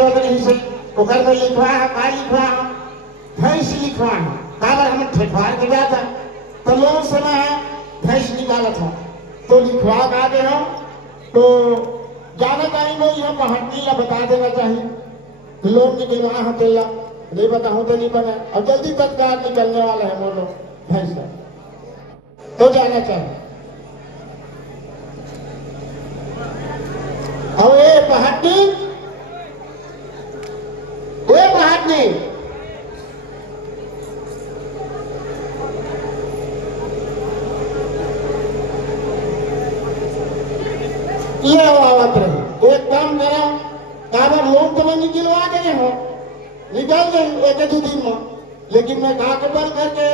होत नहीं से ओकर में लिखवा है का लिखवा है भैंस लिखवा है काबर हम ठेठवार के जाता तो लोग सुना है भैंस निकाला था तो लिखवा का दे हो तो जाना चाहिए यह पहाड़ी ला बता देना चाहिए लोग निकलवा है तेला नहीं बताऊं तो नहीं बना और जल्दी तत्काल निकलने वाला है वो लोग भैंस तो जाना चाहिए और ये पहाड़ी ये आवत रहे एक काम करा काबर लोग तो निकलवा गए हो निकल गए एक दो दिन में लेकिन मैं कहा के बल करके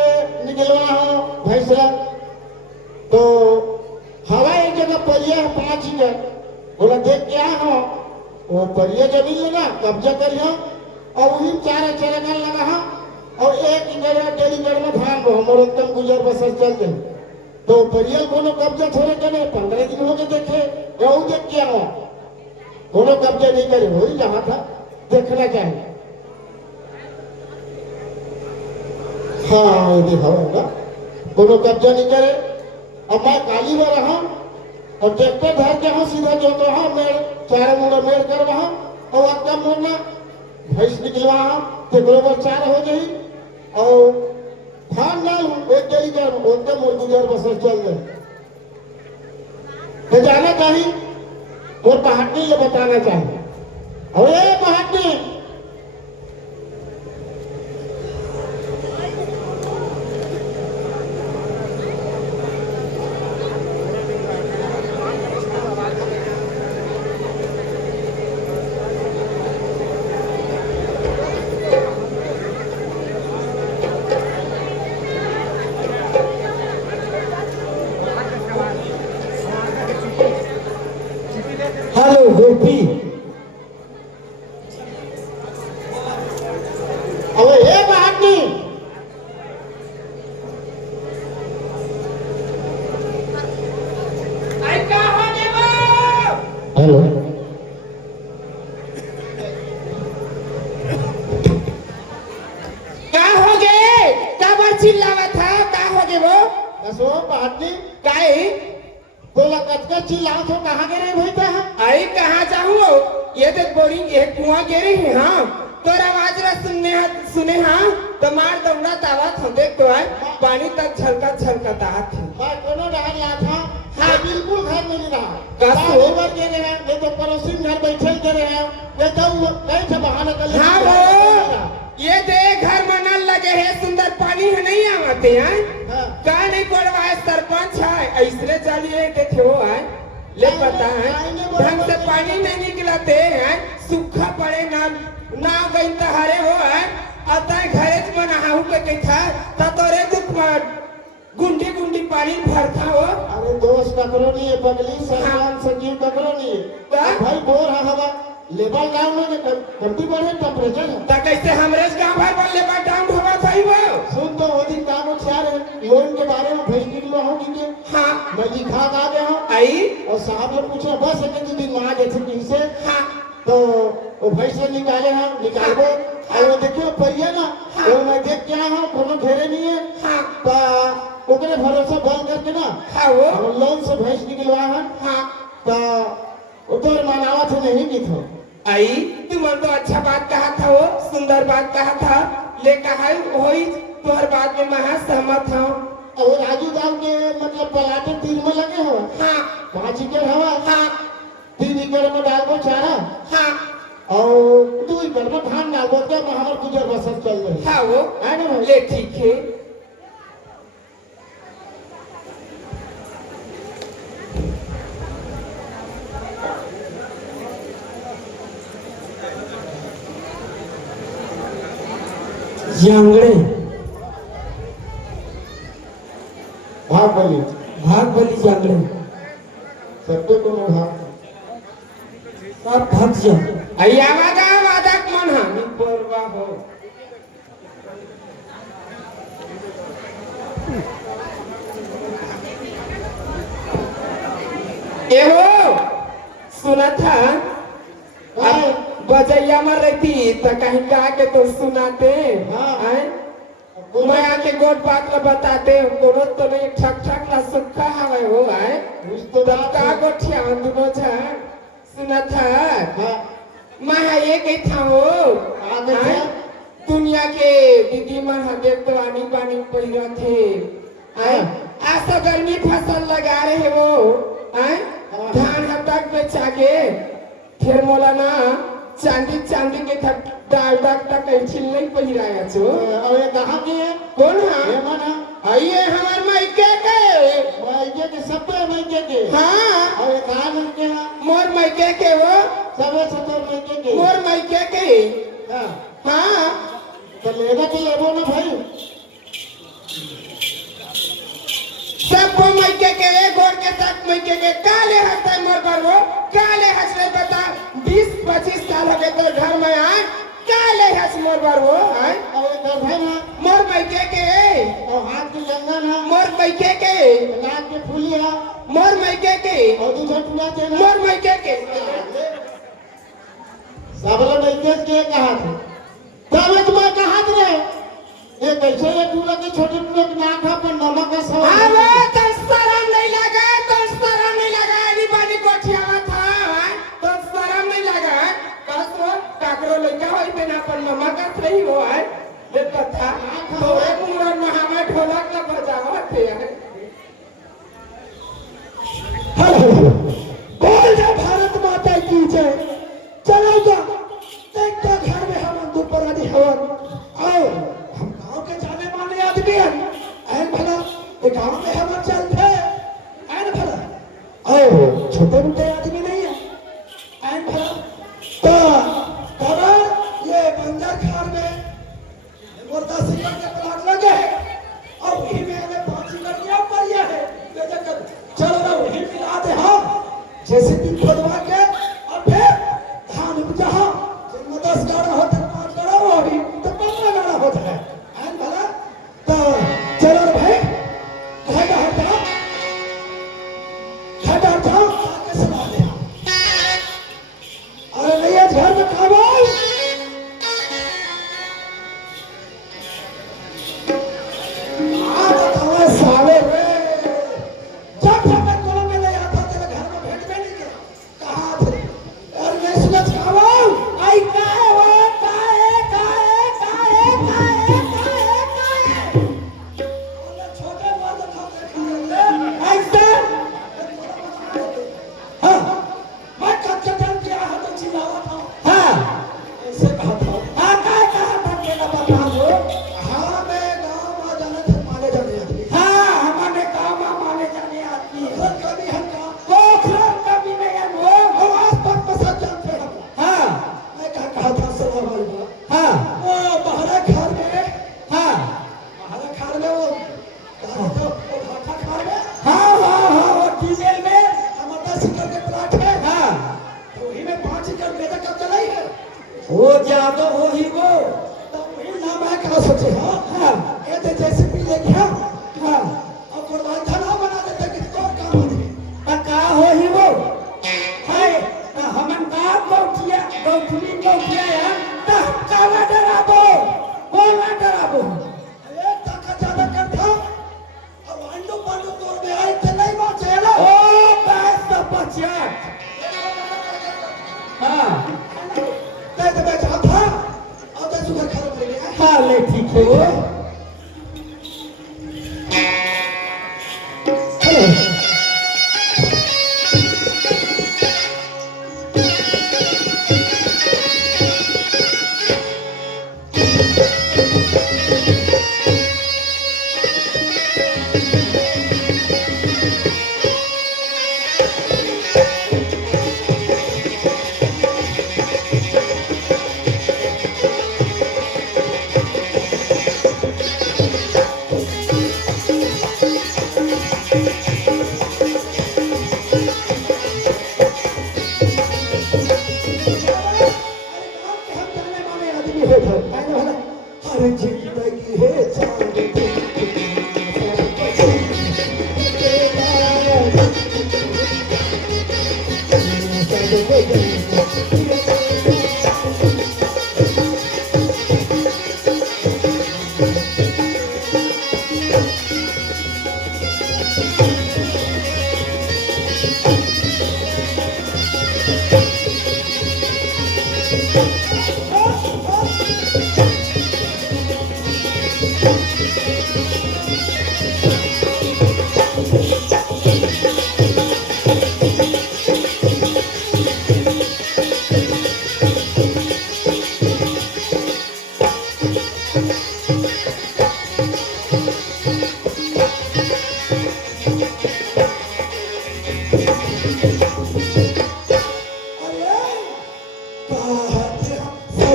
निकलवा हो भैंसा तो हवा एक जगह परिया है 5 जगह बोला देख क्या हो वो परिया जमीन लगा कब्जा करियो और वही 4 चरगन लगा है और एक जगह डेलीगढ़ में धान को हमारे एकदम गुजर बसर चल गए तो परियल कोनो कब्जा थोड़े करे 15 दिन हो गए देखे वो देख क्या हो कोनो कब्जा नहीं करे वही जहाँ था देखना चाहिए हाँ ये देखा होगा कोनो कब्जा नहीं करे अब मैं काली में रहा और ट्रैक्टर धर के हूँ सीधा जो तो हाँ मेड़ 4 मुड़ा मेड़ कर वहाँ और एकदम मुड़ना भैंस निकलवा तो बराबर 4 हो गई और धान डाल एक जली कर एकदम और गुजर बसर चल गए तो जाना चाहिए और पहाड़ी ये बताना चाहिए और ये पहाड़ी हेलो गोपी अब ये बात नहीं आई का हो देवो हेलो का हो गए का बार चिल्लावा था का हो गए वो कसो पहाड़ी काई बोला कचका चिल्लाओ तो कहाँ गिरे हुए थे आई कहाँ जाऊँ ये देख बोरिंग एक कुआं गिरे है हाँ तोर आवाज रा सुने हाँ तो मार दौड़ा तावा था देख तो है पानी तक छलका था मैं कोनो डाल रहा था हाँ बिल्कुल घर में नहीं रहा कसो ऊपर गिरे हैं ये तो पड़ोसी घर बैठे गिरे हैं ये तो नहीं था बहाना कर हाँ वो ये देख घर में नल लगे है सुंदर पानी है नहीं आते हैं का नहीं पड़वाए सरपंच है ऐसने चलिए के थे वो है ले पता है ढंग से पानी नहीं निकलते हैं सूखा पड़े ना गई हरे वो है अतः घरे में नहाऊ के था तोरे दुख गुंडी पानी भरता हो अरे दोस्त ककरो नहीं है पगली सरपंच सचिव ककरो नहीं है भाई बोर हवा लेवल डाउन में कमती बढ़े टेम्परेचर है ता कैसे हमरे गांव भर पर लेवल डाउन होगा सही वो सुन तो वो दिन काम उठार है लोन के बारे में भेज निकलो हो कि हां मैं लिखा आ गया हूं आई और साहब ने पूछा बस एक दिन वहां गए थे कहीं से हां तो वो भाई से निकाले हैं निकालो और वो देखियो परिया ना वो मैं देख क्या हूं कोनो घेरे नहीं है हां तो ओकरे भरोसा बंद करके ना हां वो लोन से भैंस निकलवा है हां तो उधर मनावा थे नहीं की थो आई तुम तो अच्छा बात कहा था वो सुंदर बात कहा था ले कहा होई तोहर बात में महा सहमत हूं और राजू दाम के मतलब पलाटे 3 में लगे हो हां 5 एकड़ हवा हां 3 एकड़ में डालबो चारा हां और 2 एकड़ में धान डालबो तो हमार गुजर बसर चल रही हां वो है ना ले ठीक है यांगड़े भाग बली यांगड़े सबको कोनो भाग सब भाग जा अय्या वादा कौन है निपरवा हो एहो सुना था बजैया में रहती तो कहीं गा के तो सुनाते हाँ। हैं मैं आके गोट बात ला बताते कोनो तो नहीं ठक ठक ला सुखा हवे हो है उस तो तब बात का है। गोठिया दोनों था सुना था हाँ, मैं ये कही था वो आगे हैं? क्या? दुनिया के दीदी मन हदे तो आनी बानी पहिरा थे हैं? ऐसा गर्मी फसल लगा रहे वो हैं? हाँ। धान हटक बेचा के फिर मोला ना चांदी चांदी के थक डाल तक छिल नहीं पहिराया छो और ये कहाँ की है? कौन ये है मना आइए हमार मायके के मायके के सब पे मायके के हाँ और ये कहाँ मन के हैं? मोर मायके के वो सबे सतो मायके के मोर मायके के हाँ, हाँ तो लेगा तो लेबो ना भाई सबको मायके के गोर के तक मायके के काले हंसते मोर पर वो काले हंस रहे बता 20-25 साल हो गए तो घर में आए काले हंस मोर पर वो है और ये कर भाई ना मोर मायके के और हाथ की गंगन है मोर मायके के नाक के फूलिया मोर मायके के और दूसरा टूना चेना मोर मायके के सबला मायके के कहा थे तब तुम्हें कहा थे ये कैसे ये टूना के छोटे टूना के नाक है पर नमक का सवाल अरे तो शर्म नहीं लगा अली बानी कोठिया में था तो शर्म नहीं लगा कसो काकरो लइका होई बिना पर नमक का सही हो है ये कथा थोड़े मुंडन में हमें ढोलक का बजावत है बोल जा भारत माता की जय चलो जा एक तो घर में हम दोपहर आदि हवन आओ हम गांव के जाने माने आदमी हैं ऐन भला ये गांव में हम चलते ऐन भला आओ छोटे मोटे आदमी नहीं है ऐन भला तो तब ये बंजर खार में मुर्दा सिंगर के प्लाट लगे है और वही में हमें 5 लड़कियां पर यह है बेजकर चलो ना वही मिला दे हम जैसे दिन खोदवा के और फिर धान उपजा जिनमें 10 गाड़ा होता है 5 गाड़ा वो भी तो 15 गाड़ा होता है ऐन भला तो चलो रे भाई घर हटा आके सुना दे अरे नहीं है घर में खाओ साले रे जब मैं कोलों में ले आता तेरे घर में भेंट में नहीं किया कहाँ थे और मैं सूरज खावा आई का है वो बोले छोटे बात खाते खाते ऐसे हाँ मैं कच्चा जल किया है तो चिल्लावा था हाँ ऐसे कहा था हाँ कहा था केला बता दो हाँ मैं गाँव आ जाने थे माने जाने आदमी हाँ हमारे गाँव में माने जाने आदमी है कभी हम पोखरा कभी नहीं है वो आवाज पर पसंद जानते हम हाँ मैं कहा था सलाम अलैकुम हाँ वो बहरा खार में हाँ बहरा खार में वो कहा था वो भाटा खार में हाँ वो टीमेल में हमारा सिकर के प्लाट है हाँ तो वही में 5 एकड़ मेरा कब्जा नहीं है वो ज्यादा हो ही वो तो वही नाम है कहा सोचे हाँ ये तो जैसे पी लेगी हाँ और कुर्बान थाना बना देते कि तो काम आदमी का हो ही वो है हमन का गौठिया यार ता काला डराबो बोला डराबो ए ताका ज्यादा करता अब अंडो पांडो तोड़ में आई तो नहीं बचे ना ओ बस तो बचिया हाँ तो मैं चाहता अब तो सुगर खा रहे हैं हाँ ले ठीक है हर जिंदगी है चांद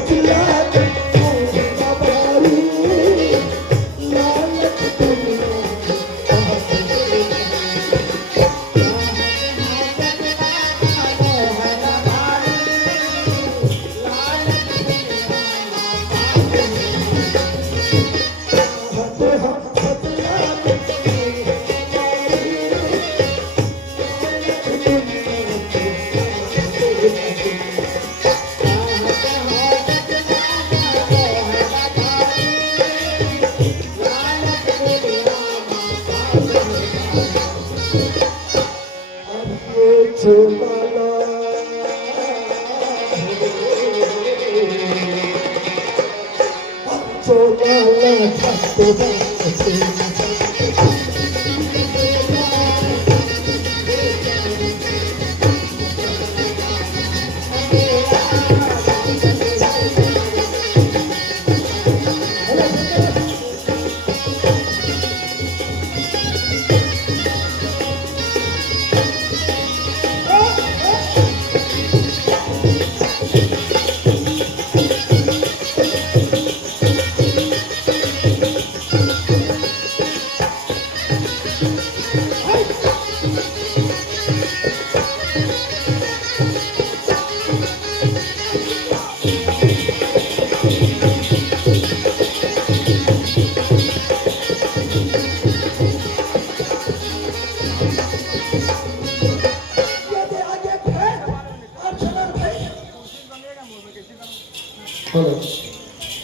फतिया के मोहना बारी लालच दुनिया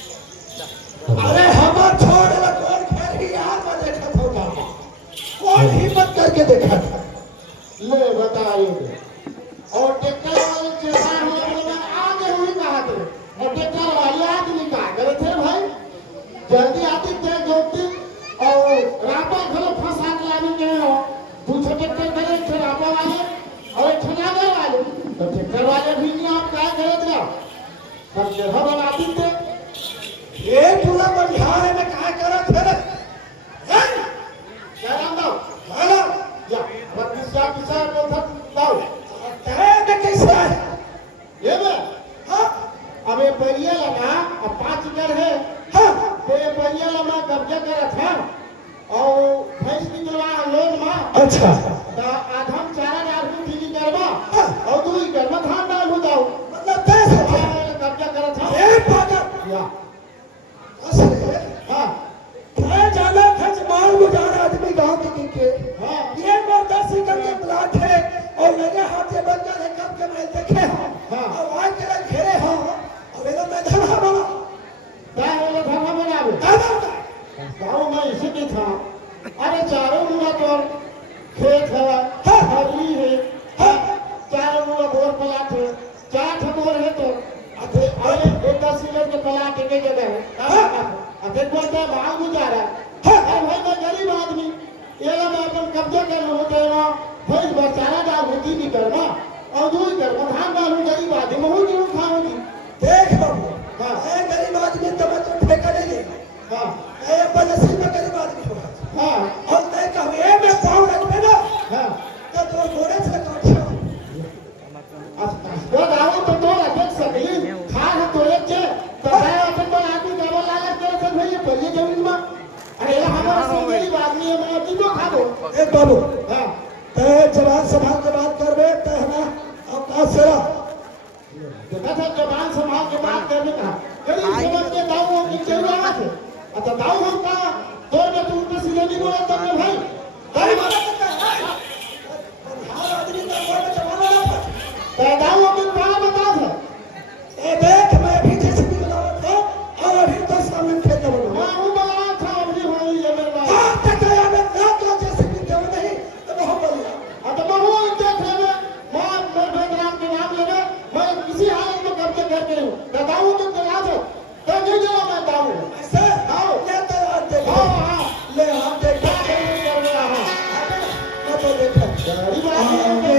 अरे हमार छोड़ ला कौन खेल ही यार में देखा था गामा कौन हिम्मत करके देखा था ले बताइए और ट्रैक्टर वाले चेहरा होने में आगे हुई कहा थे और ट्रैक्टर वाले आदमी कहा करे थे भाई जल्दी आती थे जोती और रापा घरों फंसा के आदमी के हो दूसरे ट्रैक्टर करे थे रापा वाले और एक ठनागर वाले तो ट्रैक्टर वाले भी नहीं आप क्या करे थे पर जगह बनाती थे ये पूरा बिहार में क्या करा थे क्या नाम दो हेलो या बत्तीसा पिसा को सब दो तेरे में कैसे है ये में हाँ अब ये परिया लगा अब 5 एकड़ है हाँ तो ये परिया लगा कब्जा करा था और भैंस निकलवा लोन में अच्छा तो आधम चारा डाल के थी करवा हाँ। और 2 एकड़ में धान डाल हो जाओ मतलब 10 है कब्जा करा था ये पागल या असली हाँ मैं जाना था माल गुजार आदमी गांव के हाँ ये मोर 10 एकड़ के प्लाट है और लगे हाथ से बनकर एक कब के मैं देखे हैं हाँ। और आज के घेरे हैं और ये मैं धना बना क्या है वो धर्म बनावे दादा गाँव में इसी की था अरे चारों मुड़ा तो खेत है हाँ। हरी है हाँ। चारों मुड़ा बोर पलाट है 4 बोर है तो अरे 10 एकड़ के पलाट एक जगह है अब एक बोलता है माल गुजारा अरे भाई मैं गरीब आदमी ये लोग अपन कब्जा कर लो होते हैं भाई बचारा डाल होती नहीं करना और 2 एकड़ में धान डालू गरीब आदमी मैं हूँ नहीं खाऊंगी देख बाबू हाँ। मैं गरीब आदमी तो मैं तो ठेका नहीं लेगा हाँ मैं अपन नसीब में गरीब आदमी हूँ हाँ और मैं कहूँ ये मैं पाँव रख ना हाँ तो तो गोरे से काट अब आओ तो देख सकली खा है तो एक जे तो मैं अपन पर आदमी डबल लागत करे सब भैया पहले जमीन में अरे ये हमारा सिंगली आदमी है मैं अभी तो खा दो ए बाबू हां ते जवान संभाल के बात करबे ते हना अवकाश से रह देखा था जवान संभाल के बात करने का गरीब समझ के दाऊ की जरूरत है अच्छा दाऊ हम का तोड़ में तू ऊपर सीधे नहीं बोला तब में भाई गरीब हर आदमी का कोई जवान ना तो दाऊ अपन कहां बता था ए देख मैं भी जैसे निकला था और अभी तो सामने खेत में बोलो मैं हूं बड़ा था अभी हुई है मेरे भाई हां तकया में ना तो जैसे भी देव नहीं तो बहुत बढ़िया अब मैं हूं देख ले मैं मेरे नाम के नाम लेने मैं किसी हालत में कब्जे करके हूं तो दाऊ तो करा दो तो नहीं जो मैं दाऊ ऐसे आओ ले तो हाथ दे हां हां ले हाथ दे क्या कर रहा हूं मैं तो देखा गरीब आदमी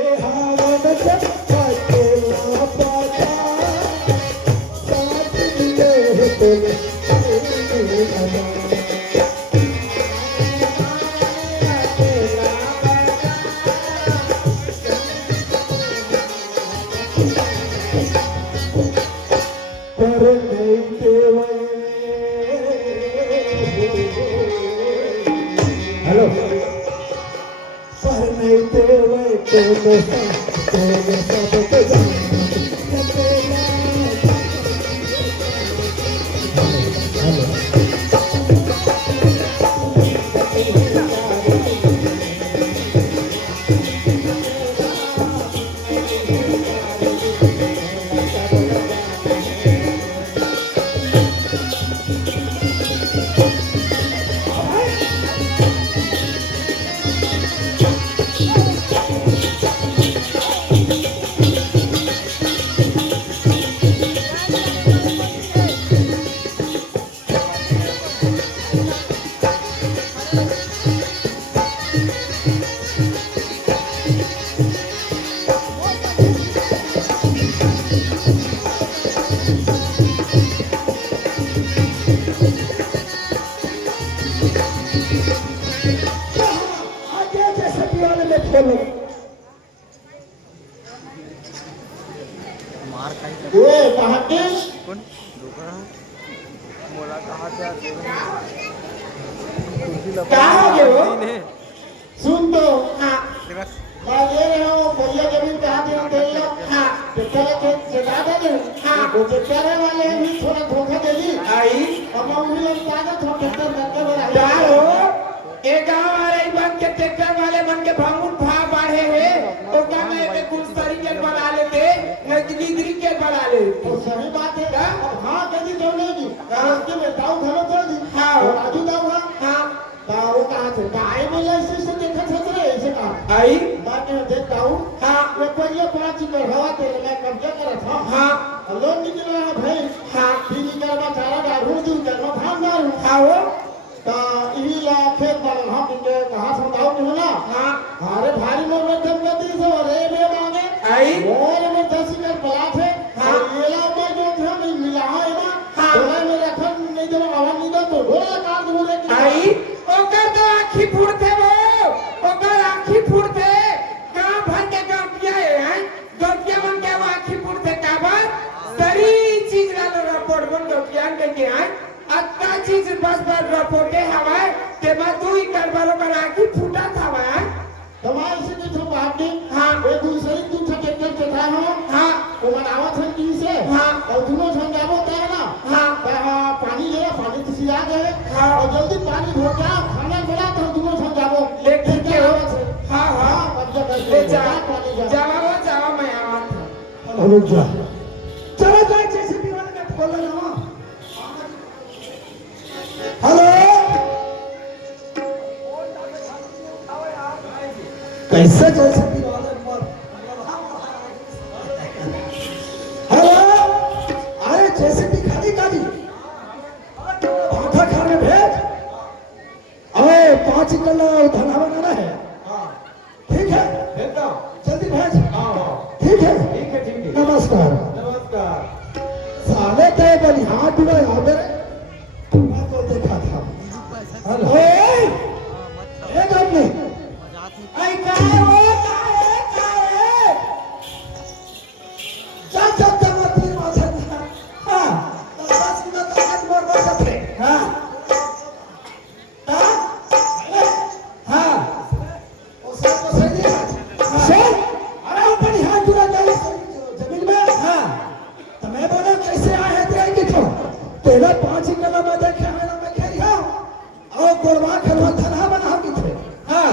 ये ये कहाँ के कहाँ हो गए हो? सुन तो हाँ मैं ले रहा हूँ बोलिए जमीन पे हाथ में दे लो हाँ चले के जगा दे दे हाँ वो चेहरे वाले हैं भी थोड़ा धोखा दे दी आई अब हम भी लोग ताकत हो कितना करके बना क्या हो एक गांव आ रही बन के ट्रैक्टर वाले बन के भांगुन भाग बढ़े हैं तो क्या मैं एक गुलसरी के बना लेते मैं गिरी के बना ले तो सही बात है हाँ कभी क्यों नहीं की उसके में दाऊ घरों कर दी हाँ राजू दाऊ हाँ दाऊ कहाँ से गाय में ऐसे देखा था ऐसे कहा आई बात में देखता हूँ हाँ वो कोई 5 किलो हवा तेल मैं कब्जा कर रहा था हाँ लोग निकल रहा भाई हाँ पीली कर चारा डालू दूर कर भाग डालू हाँ वो तो इही ला खेत वाला हम इनके कहाँ से दाऊ के ना हाँ अरे भारी में मैं तब गति से रे में मांगे आई और में 10 कर बला थे हाँ ये ला ऊपर जो था मैं मिला है ना हाँ मैं रखन नहीं जब आवाज नहीं दो तो घोड़ा काट दूं रे आई ओकर तो आँखी फूटते वो ओकर आँखी फूटते गाँव भर के गपिया है गपिया बन के वो आँखी फूटते काबर सारी चीज लालो रिपोर्ट बन गपिया के आए अत्ता चीज बस रिपोर्टे हवाए ते मैं तू ही कर बालो कर आँखी फूटा था वहाँ तुम्हारे से कुछ बात नहीं हाँ वो दूसरे तू ठके के था हो हाँ वो बनावा था की से हाँ और दोनों संग जाबो तय ना हाँ पानी ले पानी तो सिया गए हाँ और जल्दी पानी धो के खाना बना तो दोनों संग जाबो लेके के हो हाँ हाँ कब्जा कर ले ले जा जावा मैं आवा था रुक जा चलो जाए जेसीबी वाले का खोल लेना हेलो कैसे जेसीबी वाले पर हेलो अरे जेसीबी खाली खाली आधा खाने भेज अरे 5 किलो धना बनाना है ठीक है जल्दी भेज ठीक है नमस्कार साले ते बलिहार डूबे यहाँ मेरे मैं तो देखा था हेलो एक हमने आई कहाँ हो जा जा जा मत फिर माधर हाँ 10 मिनट तक आज मोर बस अपने हाँ हाँ उसे तो सही नहीं सर अरे वो बलिहार डूबा गया जमीन में हाँ तो मैं बोला कैसे आए थे कि तो तेरा 5 किलो में देखे है ना मैं कह रहा हूँ और गोरवा खलवा धना बना की थे हाँ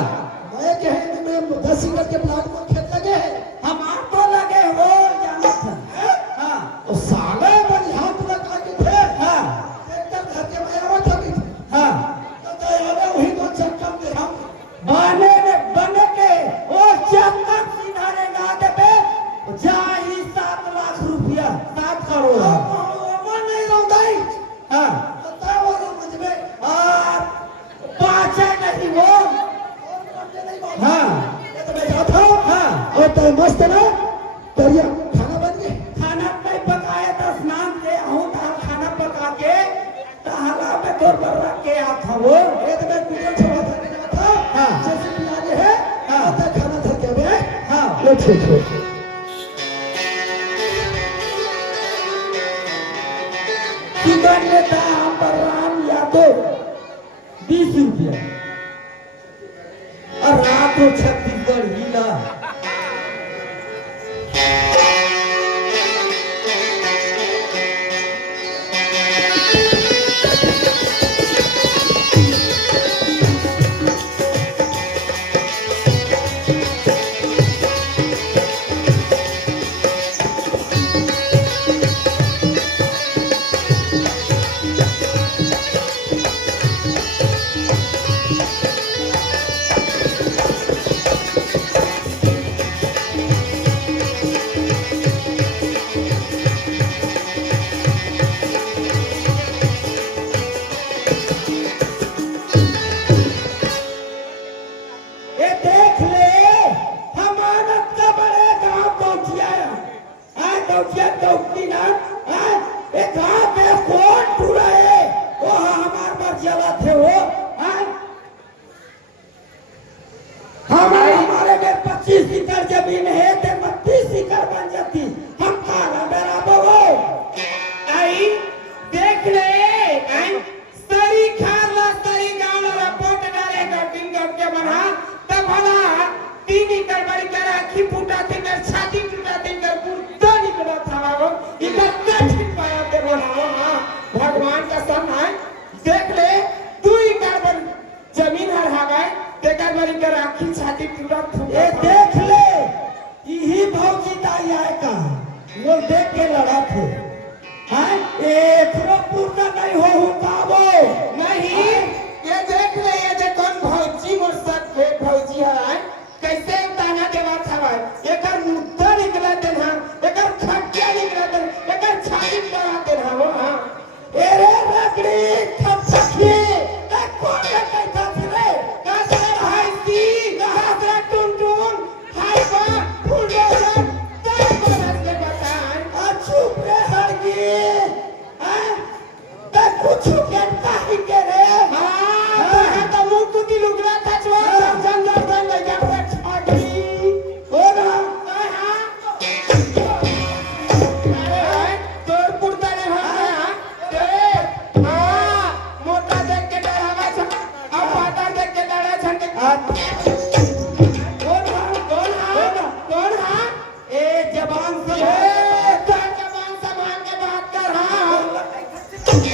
मैं कहे में 10 एकड़ के प्लाट में खेत लगे हैं हम आपको लगे हो जाना था हाँ और साले बलिहार डूबा के थे हाँ एकदम घर के मैं आवत थी हाँ तो यार वही तो चक्कर दे हम बने के वो चक्कर सिधारे गाते पे जाही 7 लाख रुपया 7 करोड़ वो नहीं रोदाई हाँ तो वो समझ में और 5 नहीं वो हाँ तो मैं जाता हूँ हाँ और तो मस्त ना बढ़िया खाना बन गया खाना नहीं पकाया तो स्नान से आऊँ तो खाना पका के टहला में तो बर्रा के आता वो एक में कुछ छवा था हाँ जैसे भी आगे है हाँ तो खाना था क्या बे हाँ लो ठीक है किधर लेता बलराम यादव 20 रुपया और रात को छत्तीसगढ़ हिला पहुंचे चौकी ना एक हाथ में कौन पूरा है वो हमार पर चला थे वो हमारे में 25 एकड़ जमीन है तो 32 एकड़ बन जाती हम खाना बराबर हो आई देख ले आई सरी खार ला सरी गांव ला रिपोर्ट डाले गटिंग के बना तब भला 3 एकड़ बड़ी कर आखी फूटा थे कर छाती टूटा थे कर पूरा निकला था वो इधर कठिन पाया ते बनाओ हां भगवान का सन है देख ले 2 एकड़ पर जमीन हर हा गए तेकर बड़ी कर आखी छाती टूटा ये देख ले यही भौजी दाई आए का वो देख के लड़ा थे हां एकरो पूर्ण नहीं हो पावो नहीं ये देख ले ये जे कौन भौजी मोर सब के भौजी है कैसे ताना देवा था एकर मुद्दा निकला देना एकर खटिया निकला देना एकर छाती लगा देना वो हां एरे रगड़ी थप सखी ए कौन कहता रे कैसे हाय सी कहां से टुन हाय बा फुलडोजर तय बरस के बताएं चुप रे हरगी हां ते कुछ कहता ही के रे हां तो मुंह कुती लुगड़ा था जो जंगल बन ले जा छाती हो ना हां तोर पुरता रे हां ते हां मोटा देख के डरावा छ अब पाता देख के डरा छन कौन हां ए जबान से ए तार जबान संभाल के बात कर हां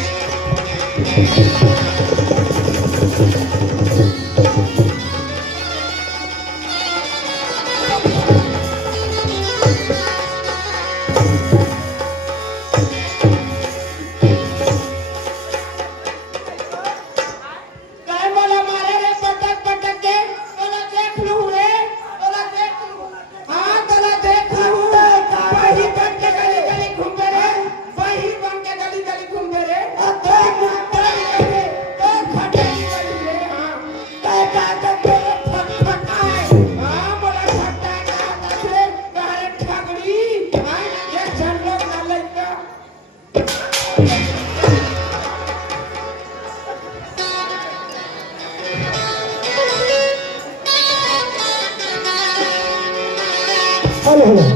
काय बोला मारे रे पटक पटक के बोला देख लू रे बोला देख लू हां बोला देख लू वही बन के गली गली घूमते रे वही बन के गली गली घूमते रे तो खटेली गली रे हां का फक फकाए हां बोला फटा का तसरे बाहर ठगड़ी हां ये जन लोग ना लइका हेलो हेलो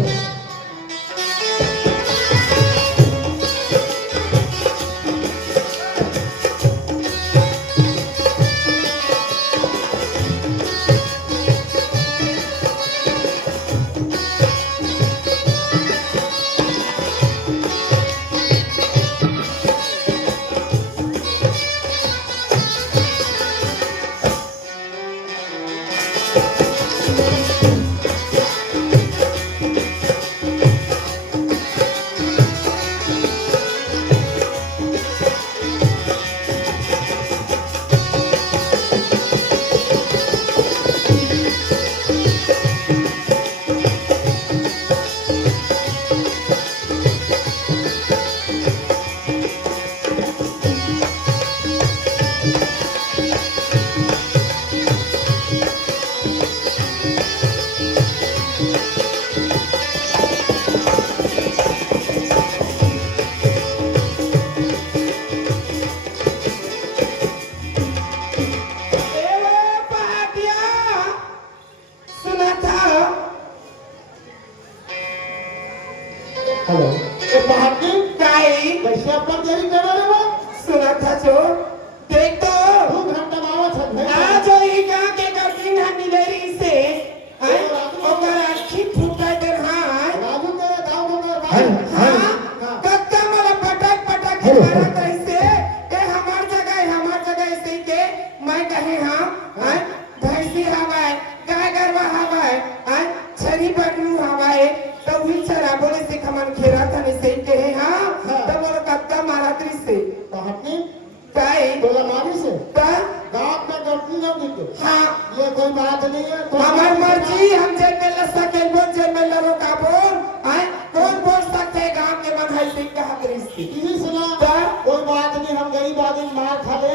हेलो ए बहाती काई कैसे अपन देरी कर रहे हो सुना था जो देख तो 2 घंटा बावा छत में आज ही का के कटिंग है मिलेरी से हां ओकर आखी फूटा दर हां राजू के गांव में हां कत्ता मला पटक पटक के मारत ऐसे ए हमार जगह ऐसे के मैं कहे हां भैंसी हवाए गाय गरवा हवाए छरी बटलू हवाए तो हुई छरा बोले से खमन खेरा था ने से के हां तो बोलो कत्ता मारा दृश्य से बहाती काई बोला मारी से का गांव में गटनी ना दी हां ये कोई बात नहीं है हमार मर्जी हम जेल में लग सके बोल जेल में लड़ो का बोल कौन बोल सकते हैं गांव के मन है सिंह का दृष्टि ये सुना कोई बात नहीं हम गरीब आदमी मार खा ले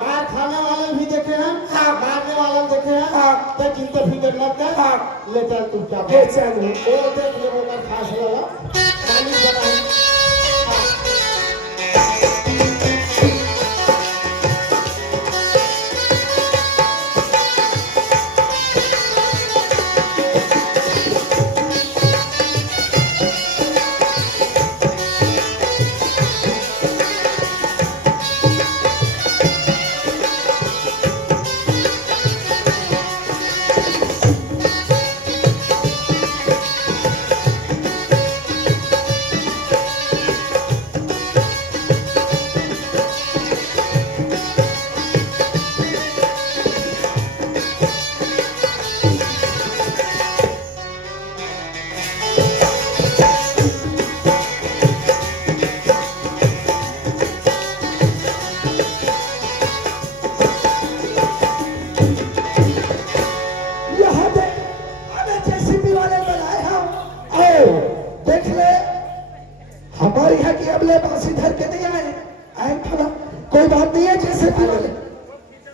मार खाने वाले भी देखे हैं मारने वाले देखे हैं तो चिंता फिकर मत कर ले चल तू क्या ले चल ओ देख ले वो का खास लगा वैज्ञानिक बनाए। यहाँ पे हमें जेसीबी वाले बनाए हैं। आओ देख ले, हमारे यहाँ की अगले पास इधर के नहीं आए आए थोड़ा, कोई बात नहीं है जेसीबी वाले।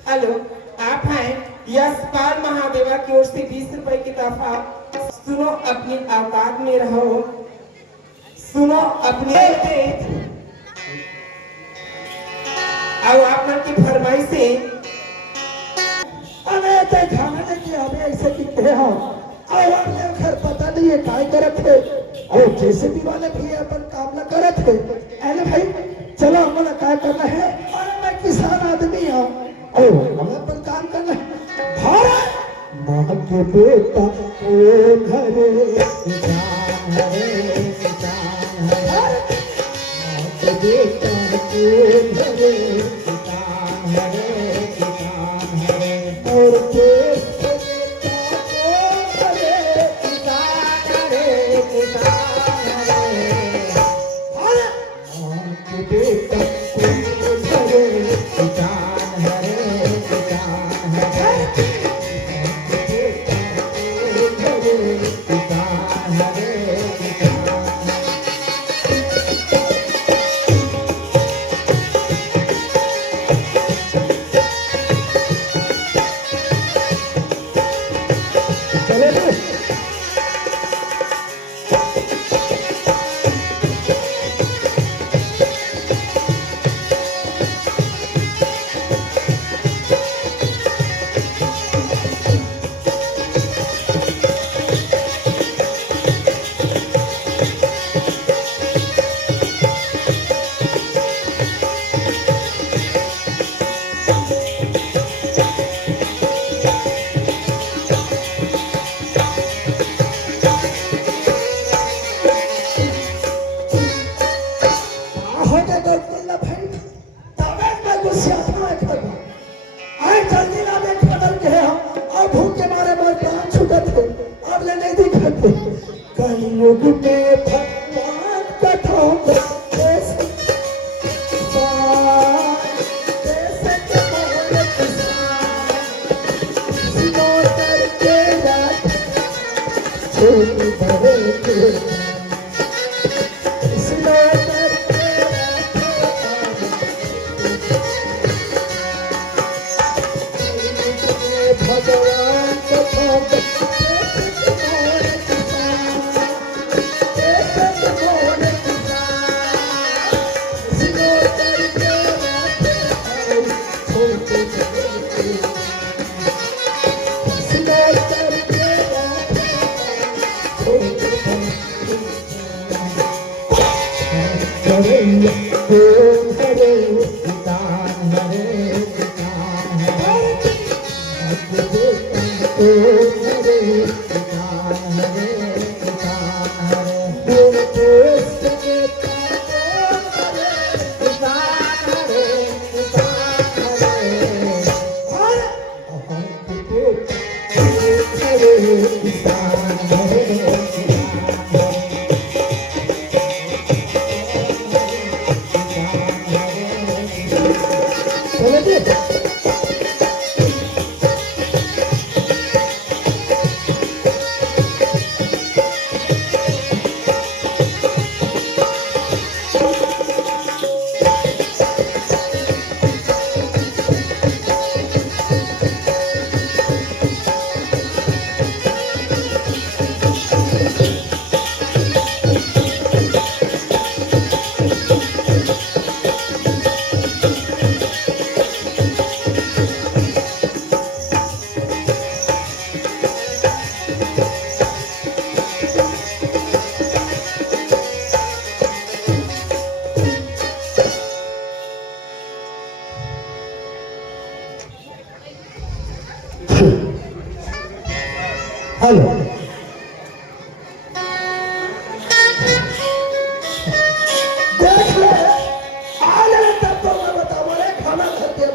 हेलो, आप हैं यशपाल महादेवा की ओर से 20 रुपए की तोहफा। सुनो अपनी औकात में रहो, सुनो अपने अब आप मन की फरमाइश से अरे ते खाने की हमें ऐसे दिखते हैं और हमने घर पता नहीं है काय करत थे और जेसीबी वाले भी अपन काम न करत थे। अरे भाई चलो हमारा काय करना है, और मैं किसान आदमी हूँ और हमें अपन काम करना है। भारत माँ के बेटा ओ घरे किसान है, किसान है। माँ के बेटा ओ घरे किसान है, किसान है। और देश के बेटा ओ घरे किसान है, किसान है। भारत माँ के बेटा ओ घरे किसान है, किसान है। कलयुग में भगवान कथाओं जैसे छोटे बड़े के भगवान कथाओं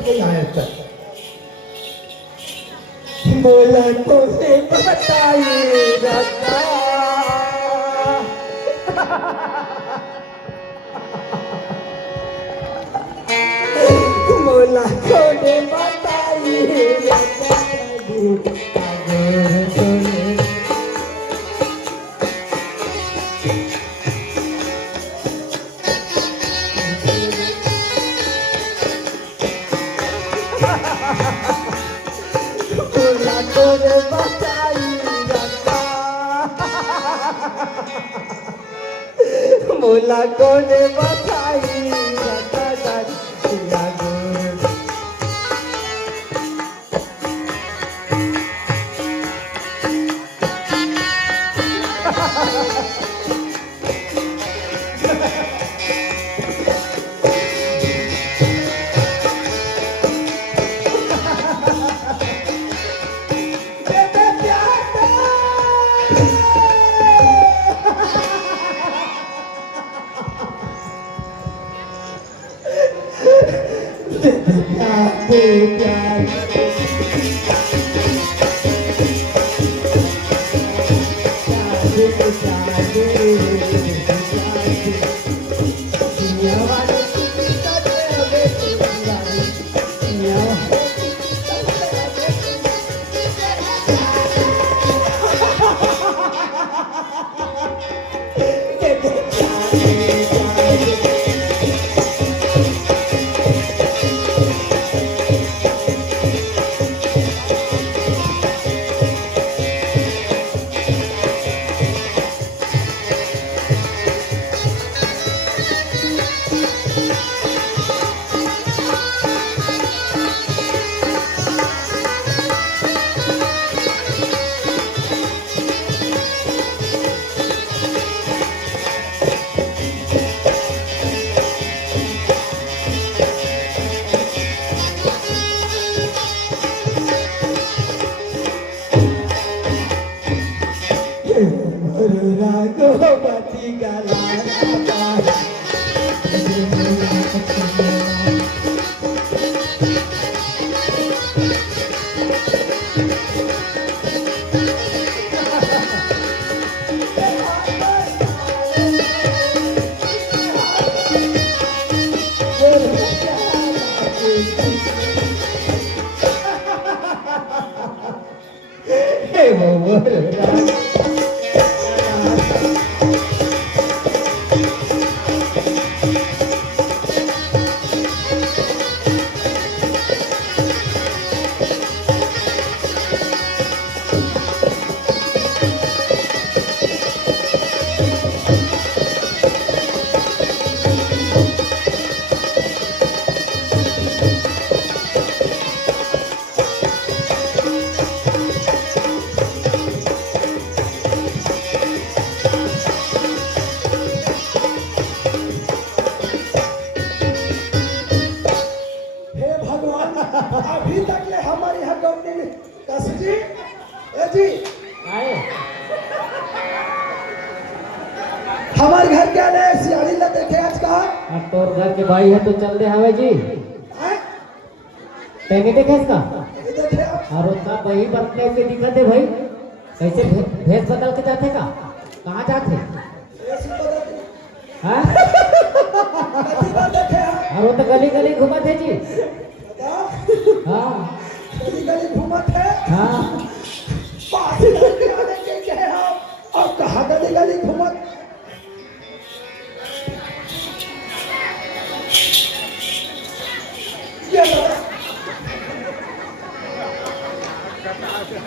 नहीं आया तक बोला तो से बताइए राजा बोला तो से बताइए राजा बोला कौन बताई राघवती गला अभी तक ले हमारे यहाँ कंपनी में काशी जी ए जी आए हमारे घर क्या नया सियाड़ी ला देखे आज कहा अब तो घर के भाई है तो चल दे हवे जी पहने देखे इसका ये देखे आप और उसका वही बदले के दिक्कत है भाई कैसे भेस बदल के जाते का कहाँ जाते ये सुपर देखे हाँ कभी बार देखे आप और वो तो गली गली घुमा थे जी हाँ गली गली घूमत है हाँ पास ही आने के क्या है आप और कहाँ गली गली घूमत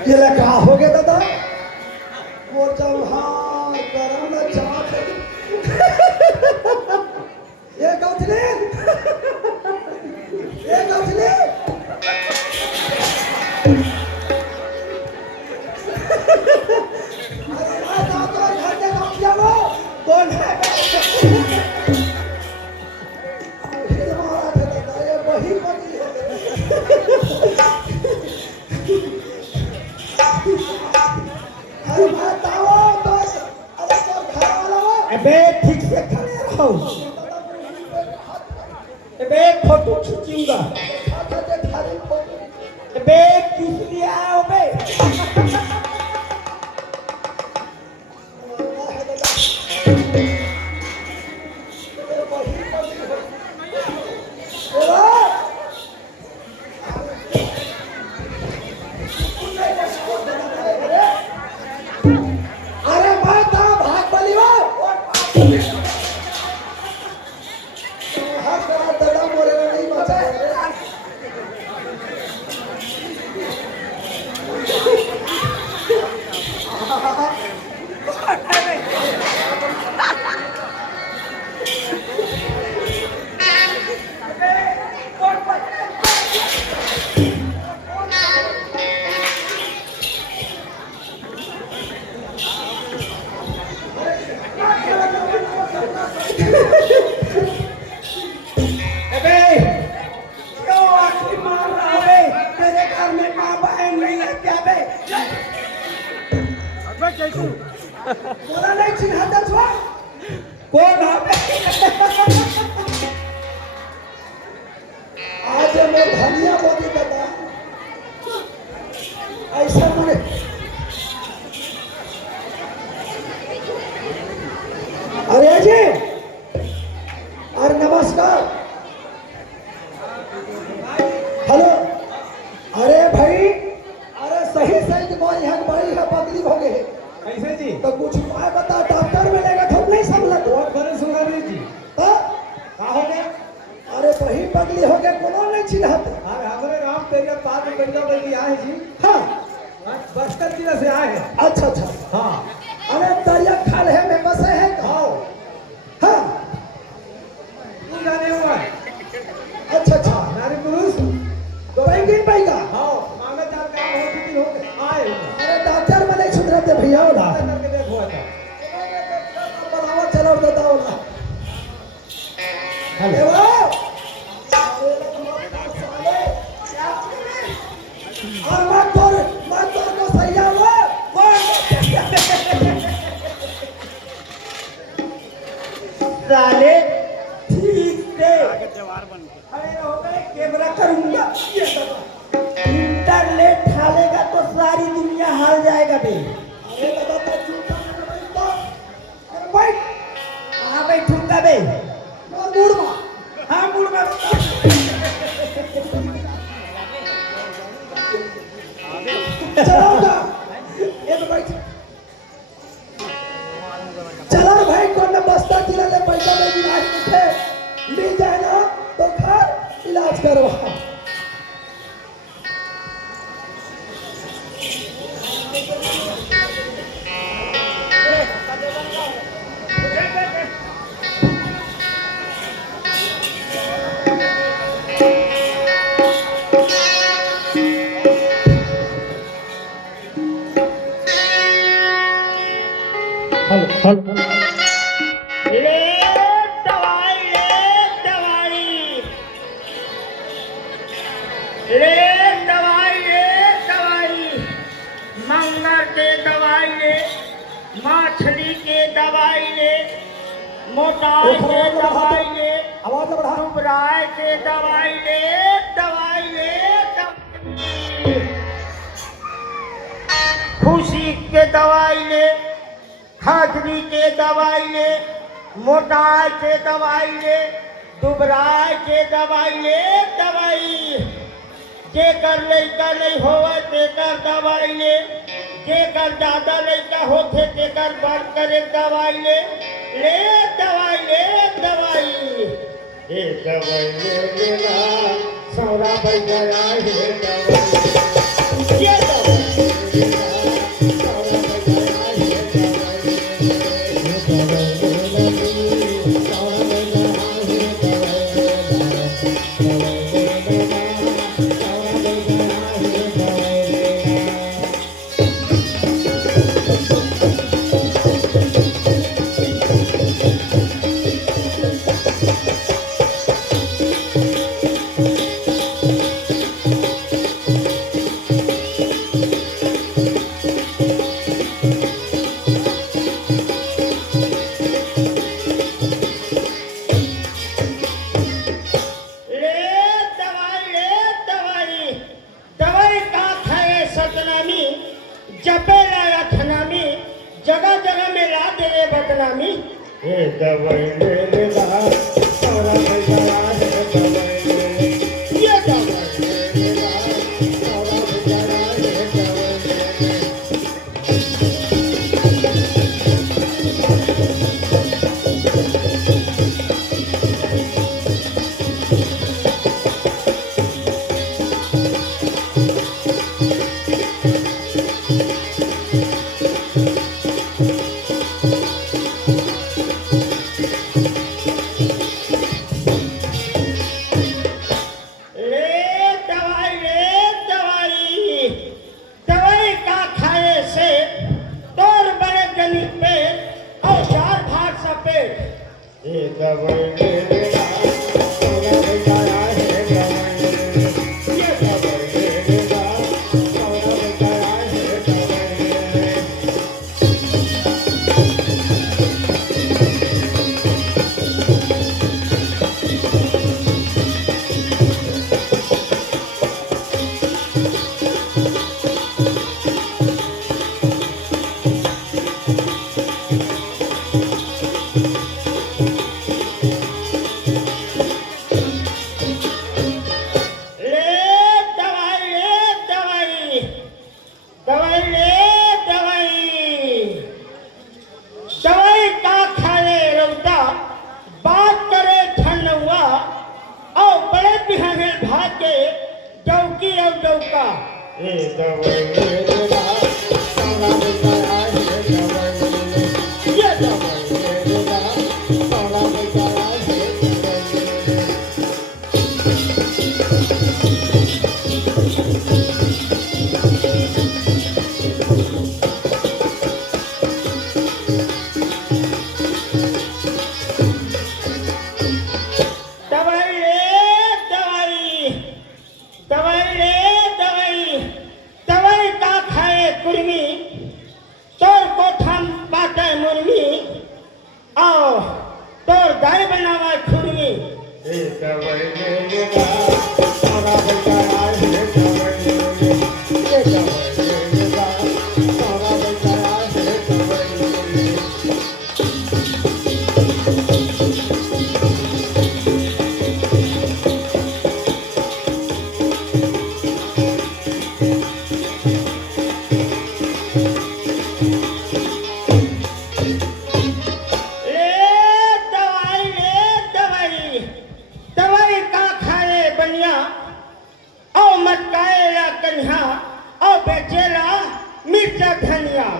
ये ले कहा हो गया दादा वो चौहान गरम में चाट ये गौथले ये गौथले अरे भाई दादा घर के गौथिया वो कौन है ये महाराज है दादा ये वही बनी है अरे भाई ताओ तो अरे तो घर वाला वो अबे ठीक से खड़े रहो अबे फोटो खींचूंगा खाते थारी खोल बे किस लिए आओ बे अरे भाग बली हो हाथ करा दादा मोरे नहीं बचा बोला नहीं चिन्हता छुआ कौन है आज मैं धनिया बोली दादा ऐसा मने अरे जी अरे नमस्कार हेलो अरे भाई अरे सही सही तुम्हारी हन बड़ी है पगली हो गई कैसे जी तो कुछ उपाय बता डॉक्टर मिलेगा तो नहीं समझ बहुत बड़े सुनारी जी तो का हो गया अरे वही पगली हो गए कोनो नहीं चिन्हत अरे हमारे राम तेरिया पाद में बढ़िया बढ़िया आए जी हाँ बस्तर जिला से आए हैं अच्छा अच्छा हाँ अरे दरिया खाल है में बसे है आओ हाँ तू जाने हुआ है अच्छा अच्छा नारी पुरुष तो बैंकिंग पाएगा आओ मांगा चार काम हो चुकी हो गए आए अरे डॉक्टर में नहीं सुधरते भैया वाला करके देखो था बनावा चलो देता वाला हेलो और मत तोड़ को सही हुआ साले ठीक है अरे हो गए कैमरा करूंगा ये इंटरनेट ढालेगा तो सारी दुनिया हार जाएगा बे अरे दादा तो चूता में बैठो अरे बैठ कहाँ बैठूंगा बे मुड़ मा हाँ मुड़ में चलाऊंगा ये तो बैठ चला भाई कौन बस्ता जिला ले पैसा में इलाज उठे ले जाए ना तो घर इलाज करवा हेलो ले दवाई मंगर के दवाई ले मछली के दवाई ले मोटाई के दवाई ले आवाज बढ़ा दुबराय के दवाई ले खुशी के दवाई ले खाजरी के दवाई ले मोटाई के दवाई ले दुबराय के दवाई ले जेकर लइका नहीं होवे तेकर दवाई ले जेकर ज्यादा लइका होथे तेकर बंद करे दवाई ले दवाई ले लेना सौरा बन गया है दवाई ये दवाई लेना सौरा बन गया है दे ये बदनामी। ये दवाई ले ला सारा बेचारा है दवाई ये दवाई ले ला सारा बेचारा है दवाई ये दवाई ले ला सारा बेचारा है दवाई ये दवाई ले ला सारा बेचारा है दवाई दवाई का खाए रौता बात करे ठंडवा और बड़े बिहाने भागे चौकी और चौका। ये दवाई ले ला सारा बेचारा है दवाई ये दवाई ले ला सारा बेचारा है दवाई दवाई दवाई का खाए कुर्मी तोर कोठम बाटे मुर्मी आओ तोर दाई बनावा खुरमी। ये दवाई ले ला सारा बेचारा है दवाई ये दवाई ले ला सारा बेचारा है दवाई दवाई का खाए बनिया और मटकाए या कन्हा और बेचेला मिर्चा धनिया।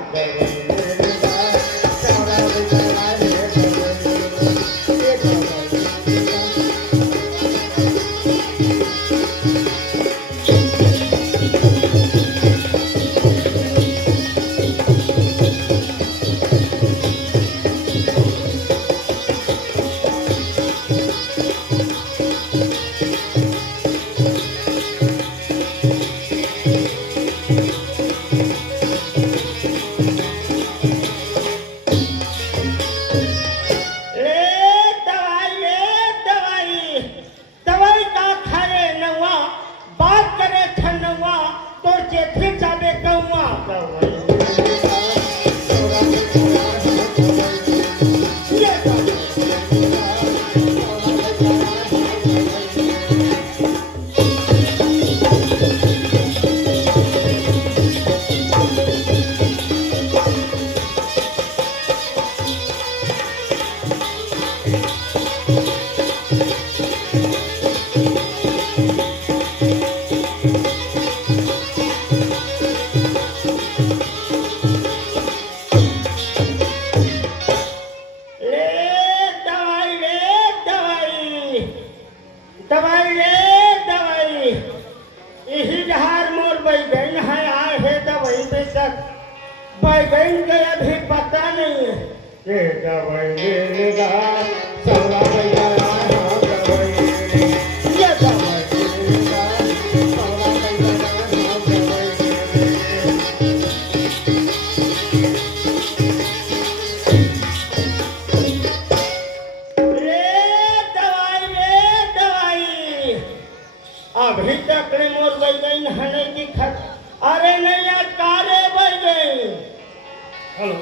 दवाई का खाए नवा बात करे ठंडवा तो चेथे जाबे कौवा। बैगन के अभी पता नहीं है। ये दवाई ले ला सारा बेचारा है दवाई ये दवाई ले ला सारा बेचारा है दवाई ले दवाई अभी तक मोर बैगन हने की खत अरे नहीं यार कारे बैगन हेलो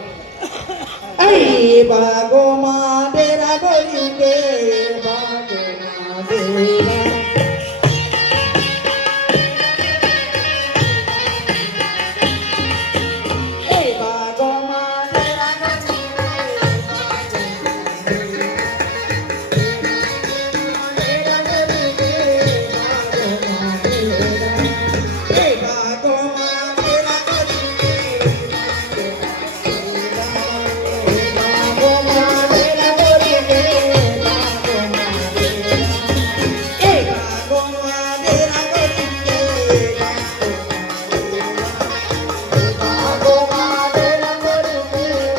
अरे ए बागो माँ डेरा गोरी के बागो माँ डेरा ए बागो माँ डेरा गोरी के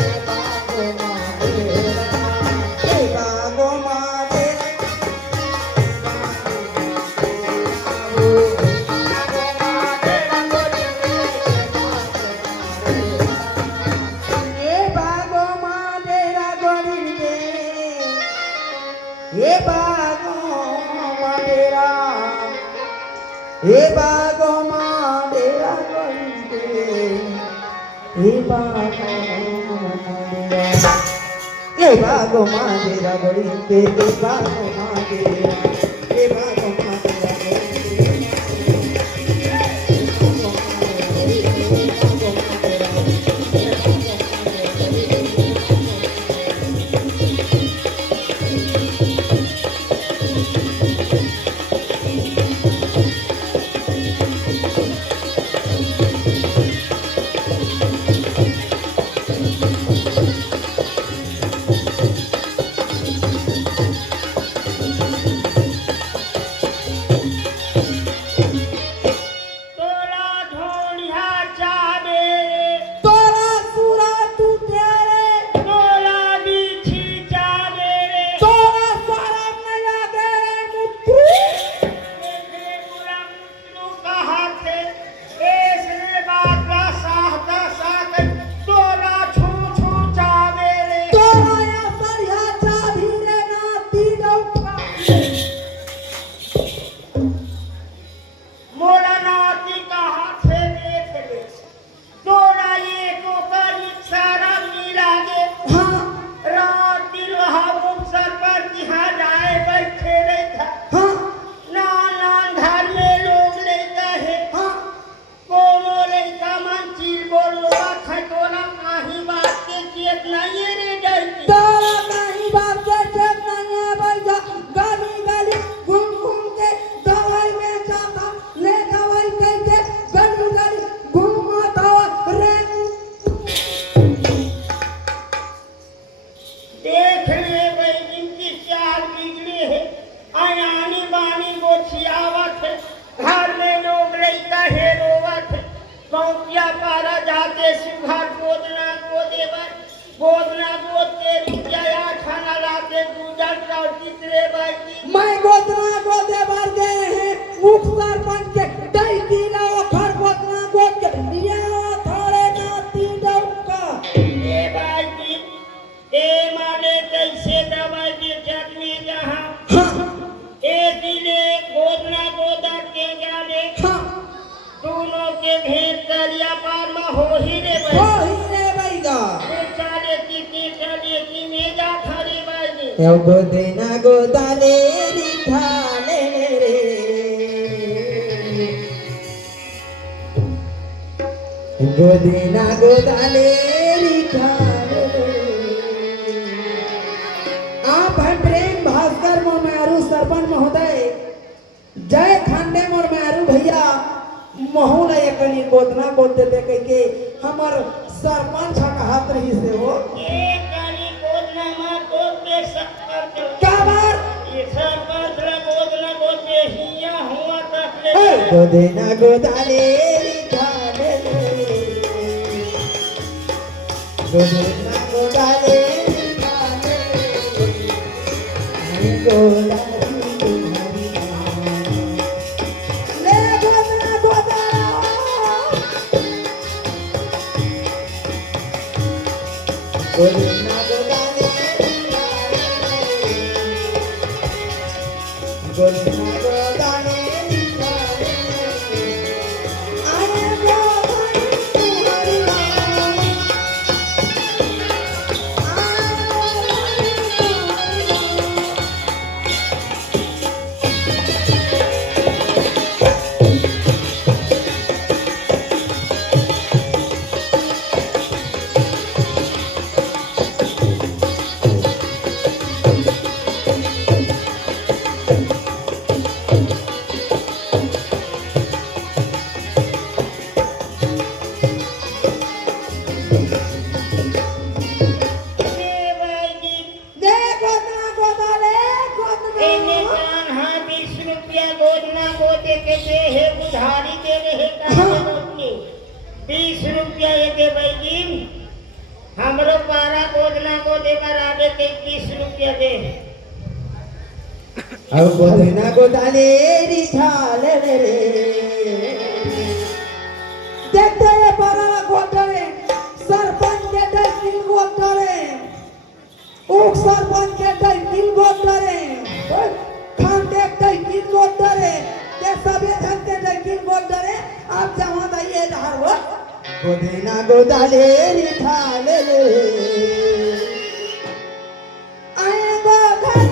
बागो माँ डेरा हे बागो माडेरा हे बागो माडेरा गोरिंदे हे बागो माडेरा हे बागो माडेरा गोरिंदे हे बागो माडेरा हे बागो माडेरा कौपिया पारा जाके सुघर गोदना गोदेवर गोदना गोद के रुपया खाना लाके गुजर जाओ कितरे बाई मैं गोदना गोदेवर दे हैं मुख सरपंच के दई किलो खर गोदना गोद के ये थोड़े नाती डौका ए बाई ए माने कैसे दवाई बेचत में जहां ए दिले गोदना गोदा के जाने दोनों के भेंट दरिया पार में हो ही रे बैगा बेचारे की में जा खड़ी बाई यो गोदेना गोदाले रिठाले रे गोदेना गोदाले रिठाले आप है प्रेम भास्कर मोमारू सरपंच महोदय जय खांडे मोर मारू भैया महू एक गोदना गोद दे कह के हमर सरपंच कहत रही से हो एक कनी गोदना मां गोद के सरपंच क्या बार ये सरपंच ला गोदना गोद के हिया हुआ तक ले गोदेना गोदाले रिठाले गोदेना गोदाले रिठाले गोदाले गोदना गोदाले गोदना गोदाले आने तुम्हारी गोदे बराबे के 20 रुपया दे अब गोदना गोदाले रिठाले रे देखते ये बड़ा गोदरे सरपंच के दल गोदरे उक सरपंच के दल गोदरे खान देख दल गोदरे ते सबे धन के दल गोदरे आप जहां दाइए धार हो गोदना गोदाले रिठाले रे आए गोदरे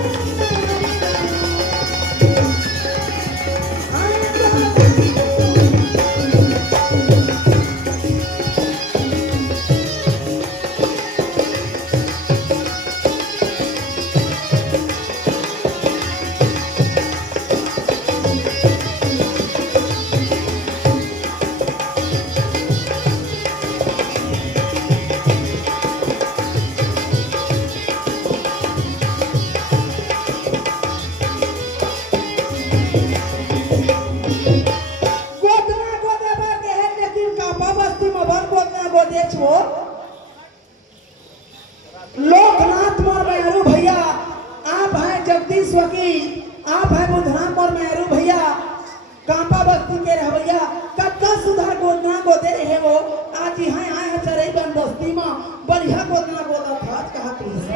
लोकनाथ मोर मेहरू भैया आप हैं जगदीश वकील आप हैं बुधराम मोर मेहरू भैया कांपा बस्ती के रवैया कत्ता सुधार गोदना गोदे रहे वो आज यहाँ आए हैं चरई बंदोबस्ती में बढ़िया गोदना गोदा था कहा प्लीज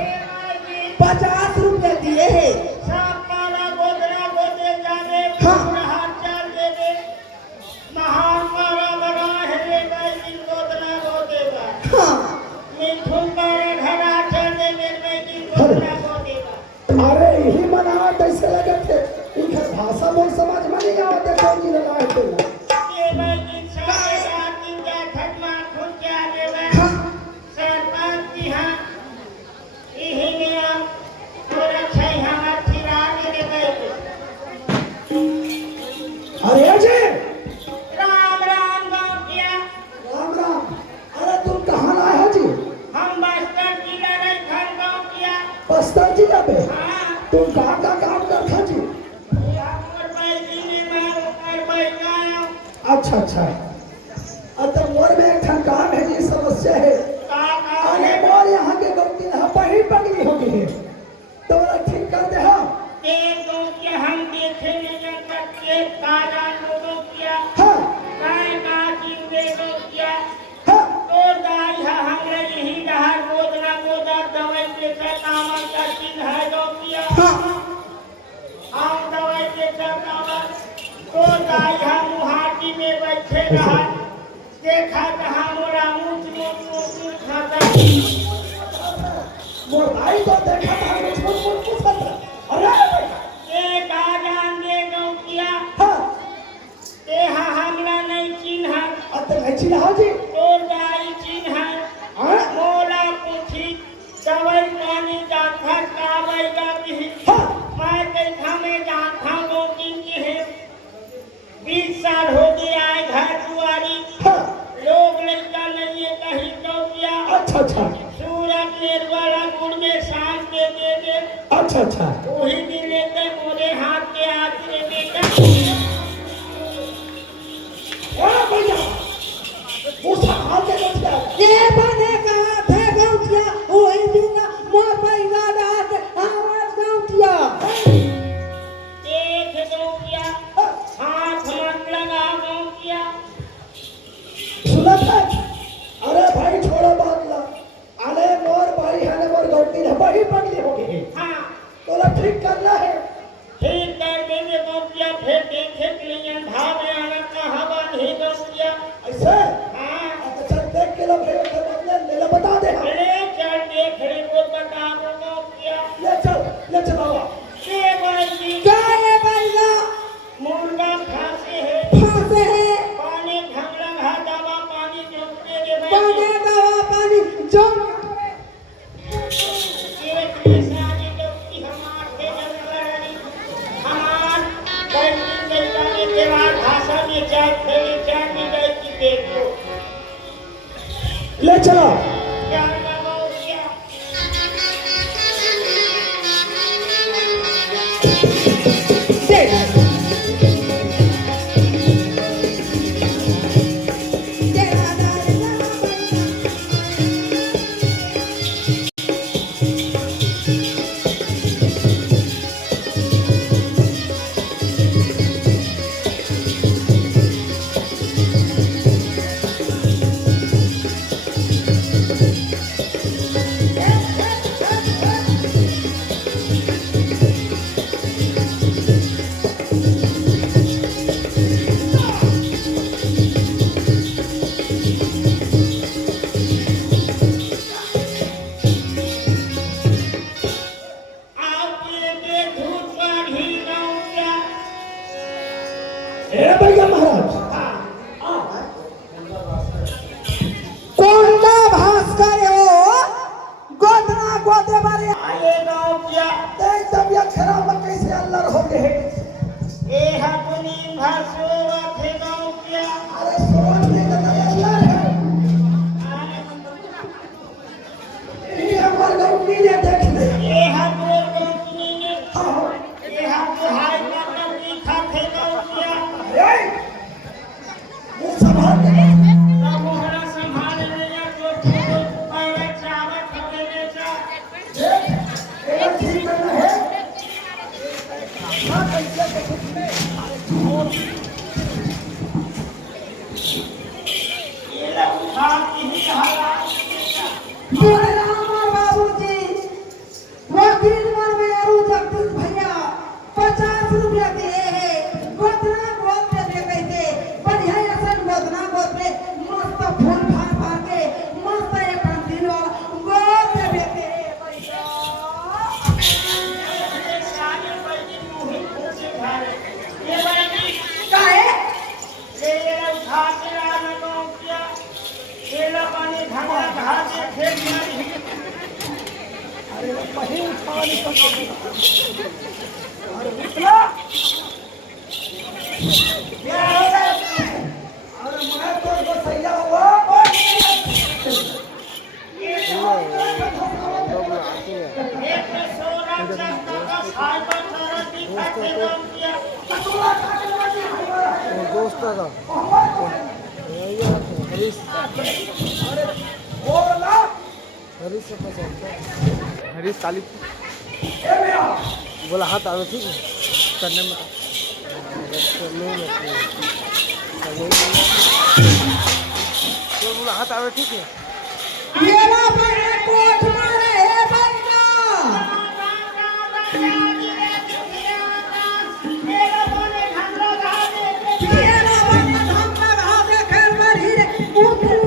50 रुपए दिए है सापारा गोदना गोदे जाने हाँ। हाथ चाल दे दे महान मारा बना है रे भाई दिन गोदना गोदेगा हाँ मिठुन मारा घरा चल दे मेरे दिन गोदना गोदेगा अरे यही मना कैसे लगे थे इनका भाषा बोल समझ में नहीं आते कौन जी लगाए थे ये भाई दिन सारे रात दिन जा खटमा खुद क्या देगा सरपंच जी हाँ यही में आप और अच्छा यहाँ फिरा दे गए अरे अजय राम राम गाँव किया राम राम अरे तुम कहाँ लाए हो जी हम बस्तर जिला रहे घर गाँव किया बस्तर जिला पे हाँ तुम कहाँ का काम करता जी अच्छा अच्छा तो मोर में एक काम है जी समस्या है अरे मोर यहाँ के गलती है पही पगली हो गई है तो बोला ठीक कर दे हम हम देखे नहीं करते काला लोगों किया हाँ काय का जिंदे किया हाँ तो दाई है हमरे यही डहर गोदना गोदा दवाई के कामन करती है जो किया हाँ हम दवाई के कामन तो दाई हम मुहाटी में बैठे रहा देखा कहाँ मोरा मुझ खाता मोर भाई तो देखा था मुझको पूछा था अरे एक आजान दे गौ किया हाँ ते हमरा नहीं चिन्ह अब तो नहीं चिल्ला जी तो दाई चिन्ह हाँ मोला पूछी दवाई पानी जाथा कावई गाती हाँ मैं देखा में जाथा गोकिन की है 20 साल हो गया है घर दुआरी हाँ लोग लड़का नहीं है कहीं तो किया अच्छा अच्छा सूरत निर्वाला गुड़ में शाम के दे दे अच्छा अच्छा वही दिन लेकर मोरे हाथ के आगे देगा वाह भैया उसा हाथ के गठिया ये बने कहा थे गठिया वही दिन मोर पैसा डाल आवाज गठिया एक दो किया हाथ मत लगा दो किया सुना था अरे भाई छोड़ो बात ला अरे मोर भाई है मोर गठिया है बड़ी पगली हो गई हाँ तोला ठीक करना है ठीक कर देंगे दो किया फिर देखे के लिए भाव आना कहाँ नहीं दो किया ऐसे हाँ अब चल देख के लो फिर ले ले बता दे हम ले चल देख रहे को बता दो किया ले चल बाबा के भाई जी क्या है भैया मुर्गा फांसे है फांसे है पानी घंगला घा दवा पानी जोते के पानी दवा पानी जो एक निशानी तो की हमार के जनगणनी हमार कैदी कैदाने के बाद भाषा में चाय खेली चाय में गई की देखो ले चलो क्या लगाओ क्या घाटे खेत में ही अरे वही उठा निकल अरे निकला क्या हो रहा है अरे मैं तो सही हुआ एक में 16 चक्का का फाइबर सारा दिखाते नाम किया दोस्त का हरीश बोला हरीश से पसंद हरीश काली ए मेरा बोला हाथ आवे ठीक है करने में तो बोला हाथ आवे ठीक है मेरा बड़े कोठ मारे है बन्ना मेरा बोले घंटा घाटे मेरा बन्ना धमका भावे खेल पर ही रे उठू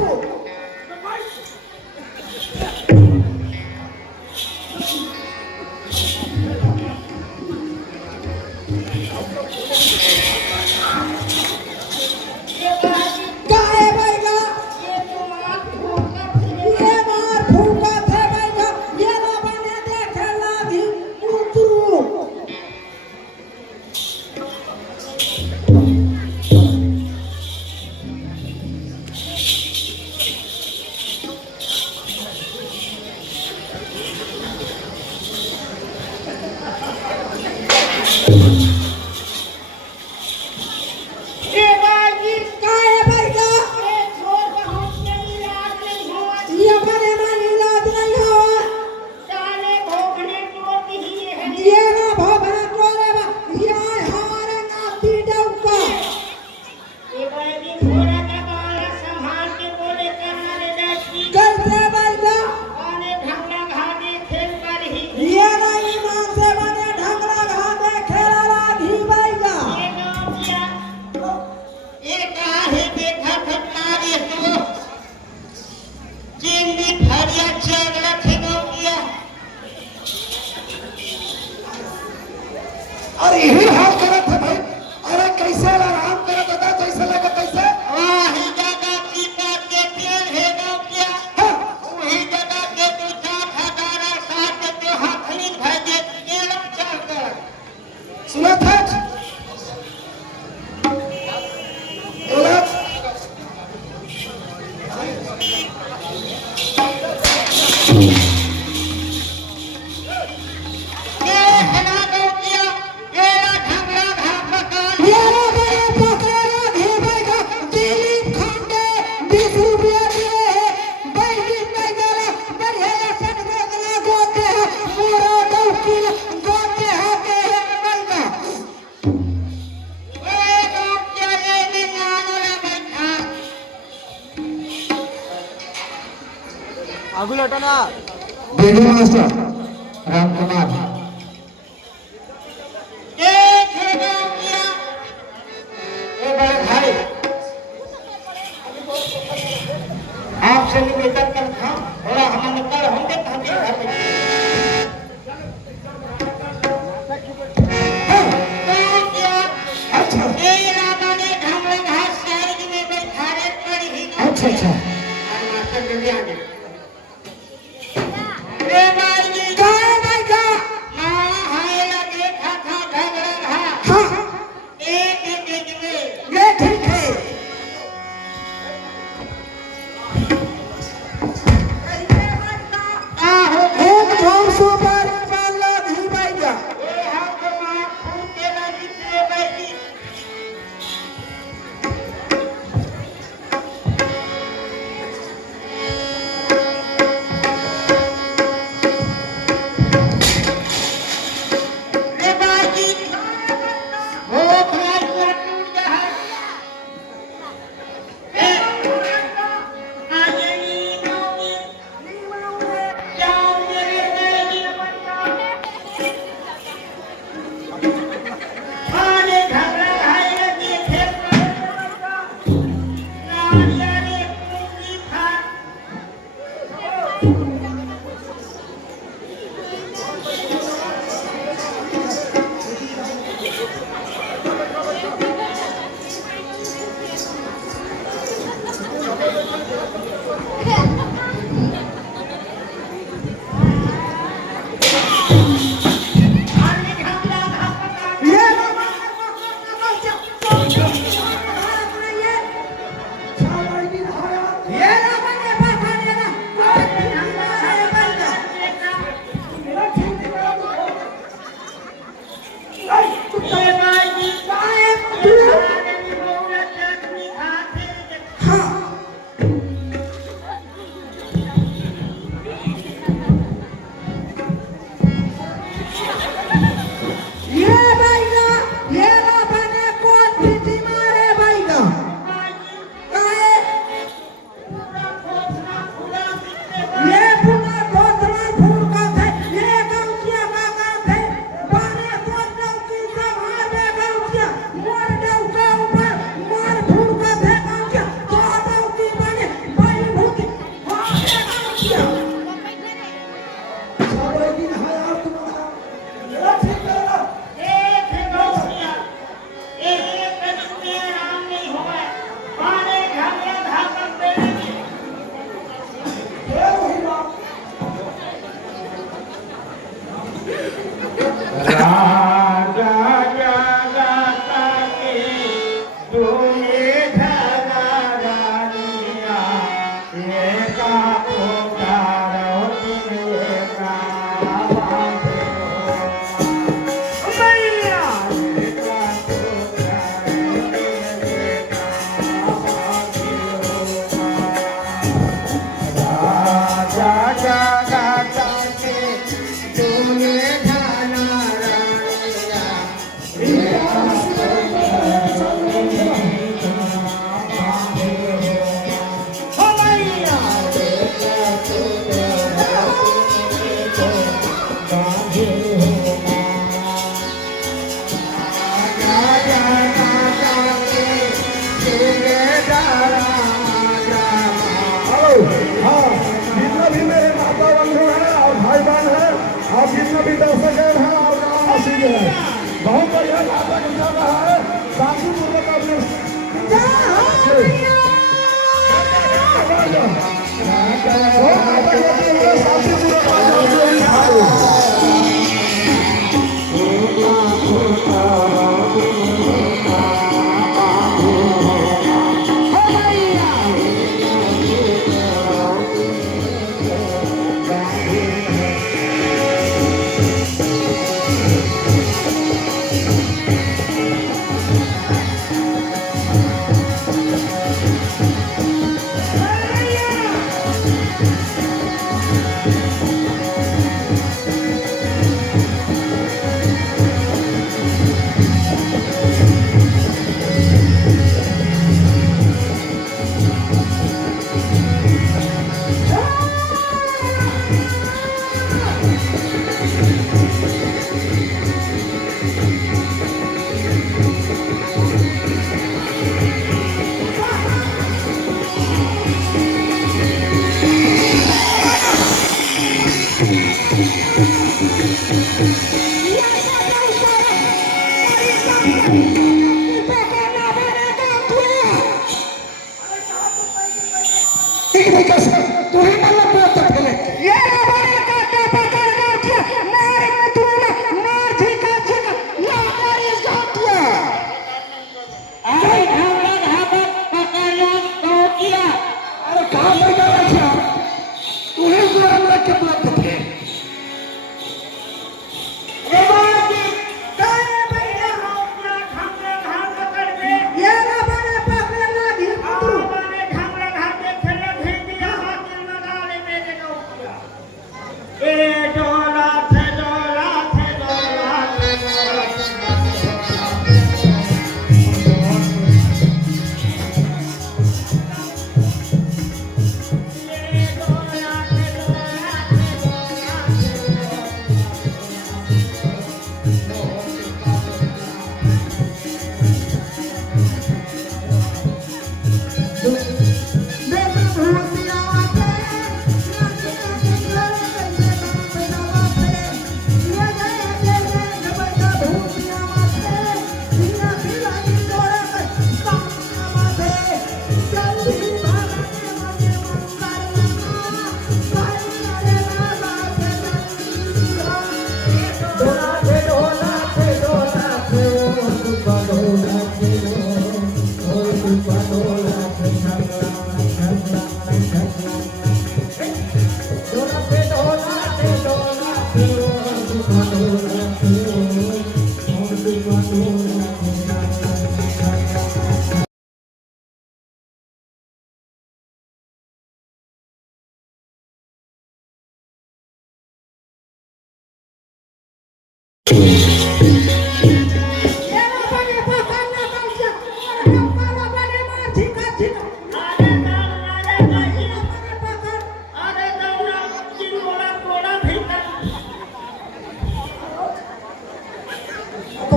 काहे बैगा ये मार फूका थे बैगा ये ना बने देखे लागी उतरू काहे बैगा ये बने मानी लाद नहीं हो ये ना भोगना तोरे बा ये हमारे नाती डौका कैसे बैगा ये ना ईमान से बने ढंगला घाटे खेला लागी बैगा अरे यही हाल करत है भाई अरे कैसे आराम करत था कैसे लगा कैसे सुना था बोला मेरा बड़े पकड़ा भी बैगा दिलीप खांडे 20 रुपया दिए है बैगी में गला बढ़िया सन गला गोते है मोरा डौकी गोते है के बैगा आगू लटाना वीडियो मास्टर राम कुमार भाई आपसे निवेदन करता हूं थोड़ा हमारे कर होंगे ताकि घर में अच्छा अच्छा काहे बैगा जितना भी मेरे माता बंधु हैं और भाई बहन हैं और जितना भी दर्शक हैं और गाँव वासी हैं, बहुत बढ़िया नाटक चल रहा है। शांतिपूर्वक अपने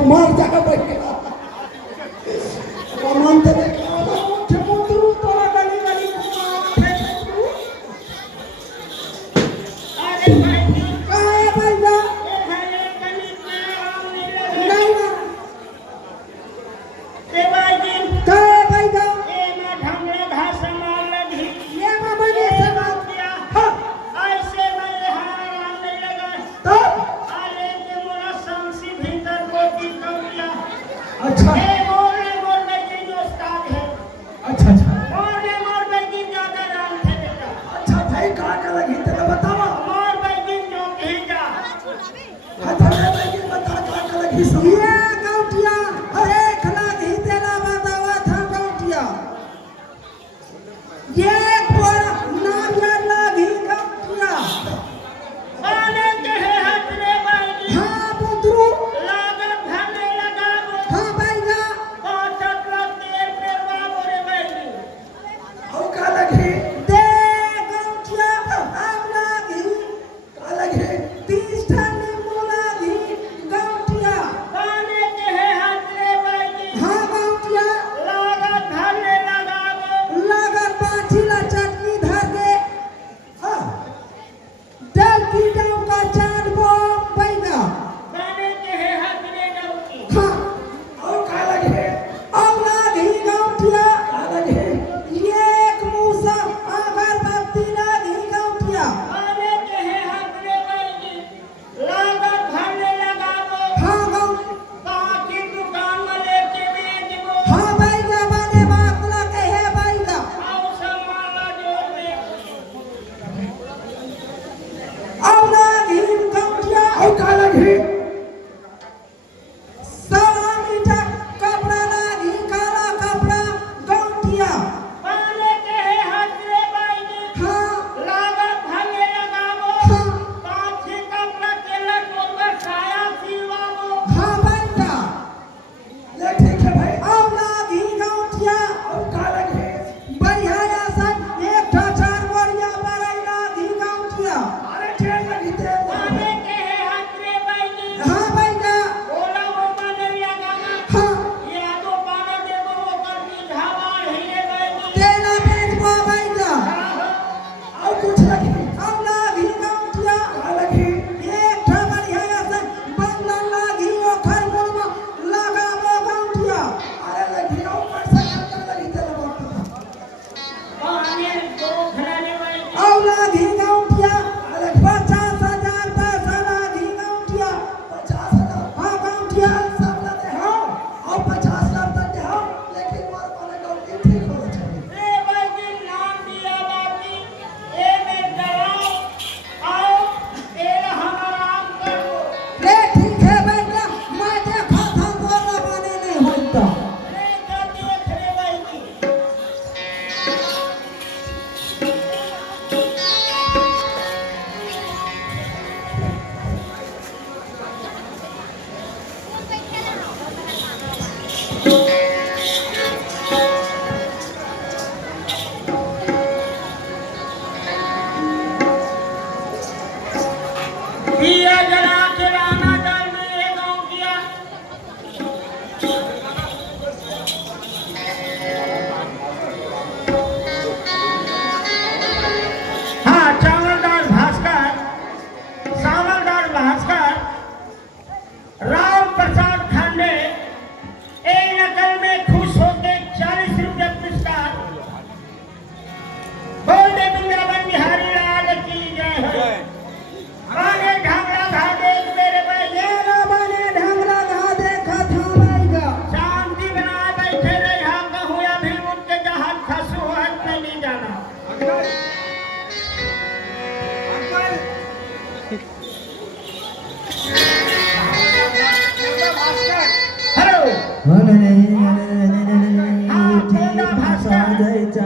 मार जाकर बैठ के कमान ते देख मुझे तो गली गली अरे भाई कहां है भैया ये गली में आने लगे नहीं देवाजी कहां है भैया ये मैं ढंगले घास मार लगी ये बाबा ने से बात किया हां ऐसे मैं यहाँ आने लगा तो आले के मोरा शमसी भीतर कोटी कर दिया अच्छा ये मोर बेटी उस्ताद है अच्छा अच्छा मोर बेटी ज्यादा नाम थे बेटा अच्छा भाई कहां का लगी तेरे बताओ मोर बेटी जो भेजा अच्छा भाई बता कहां का लगी ये गौटिया अरे खला ही तेरा बतावा था गौटिया ये पूरा नारियल लगी गौटिया आने के है हाथ रे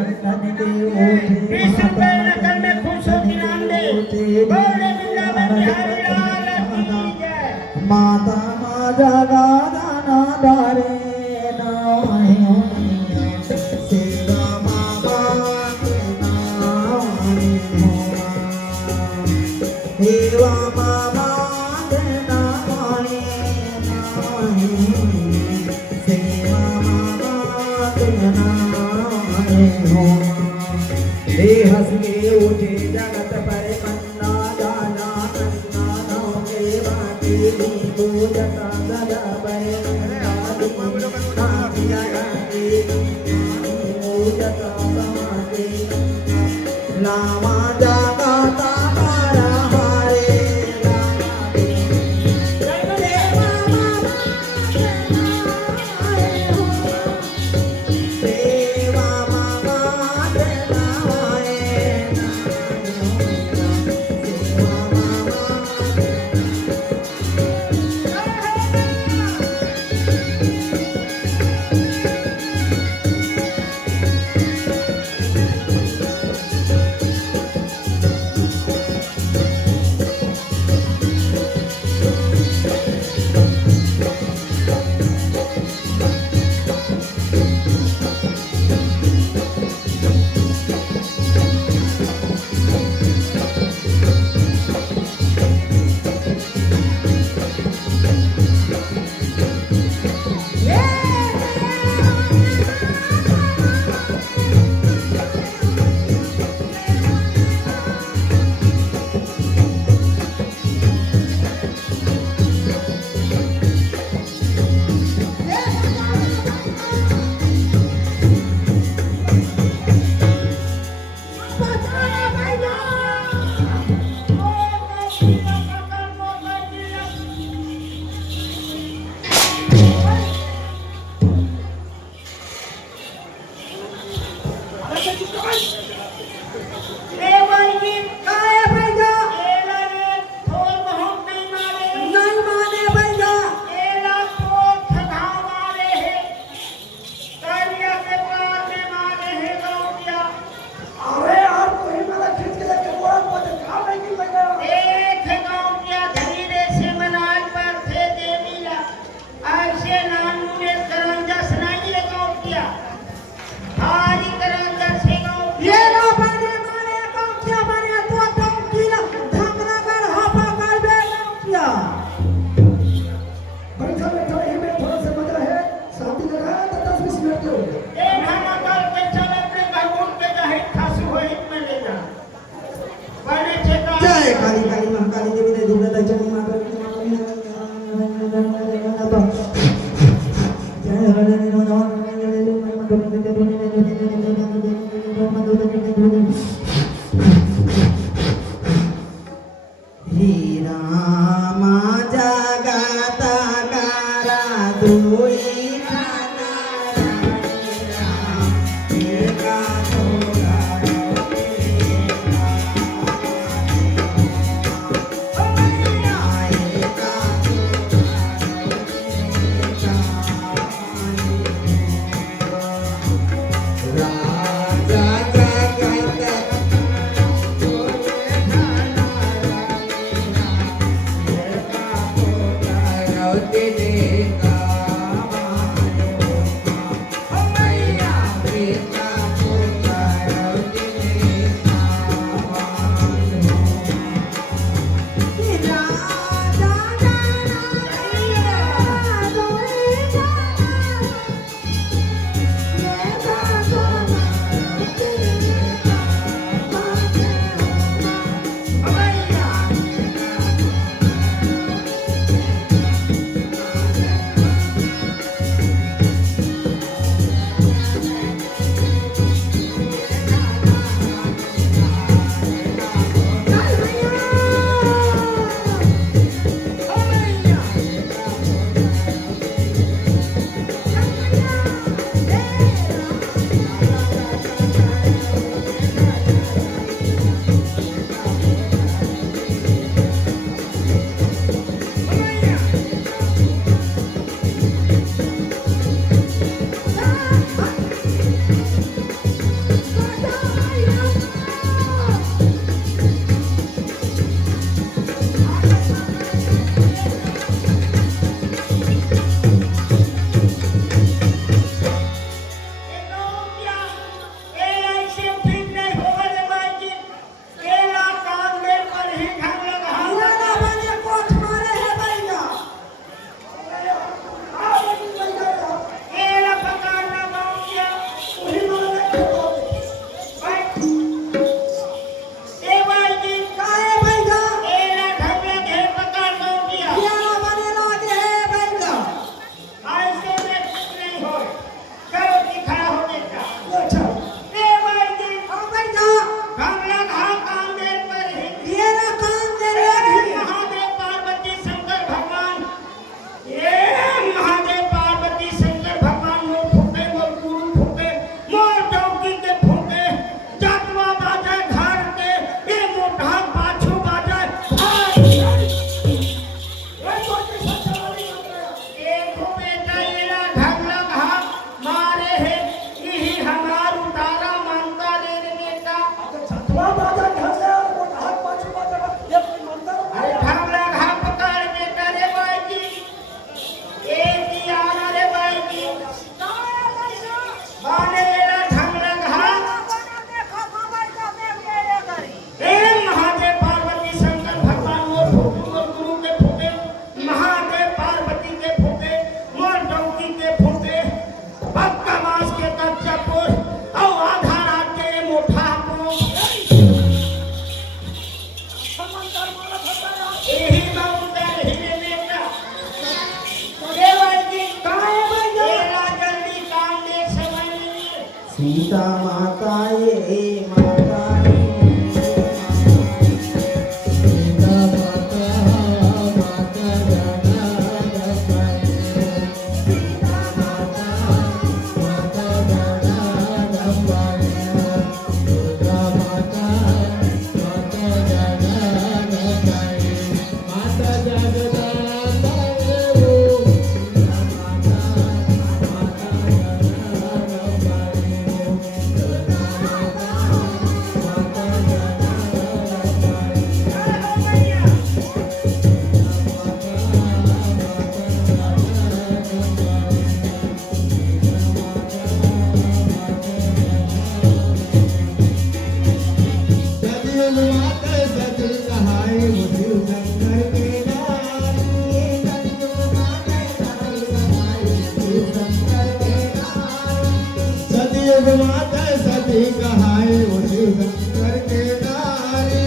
नंदन के ओठे विश्व के नगर में खुशों की नाम दे बोले वृंदावन बिहारी लाल की जय। माता मा जगा दाना दारे नायो सेवा मामा के नाम सेवा मामा के नाम सेवा मामा के नाम हंस के उठे जगत पर कन्ना जाना कन्ना नाम के बाती को जता गदा पर लामा जागा तारा हारे सेवा मामा सीता माता ये माता सीता माता माता जगदम्बाई सीता माता माता जगदम्बाई दुर्गा माता माता जगदम्बाई माता जगदम्बाई वो सीता माता माता जगदम्बाई दुर्गा माता माता जगदम्बाई सतयुग माता सती कहाई मुझे शंकर के नारी सतयुग माता सती कहाई मुझे शंकर के नारी सतयुग माता सती कहाई मुझे शंकर के नारी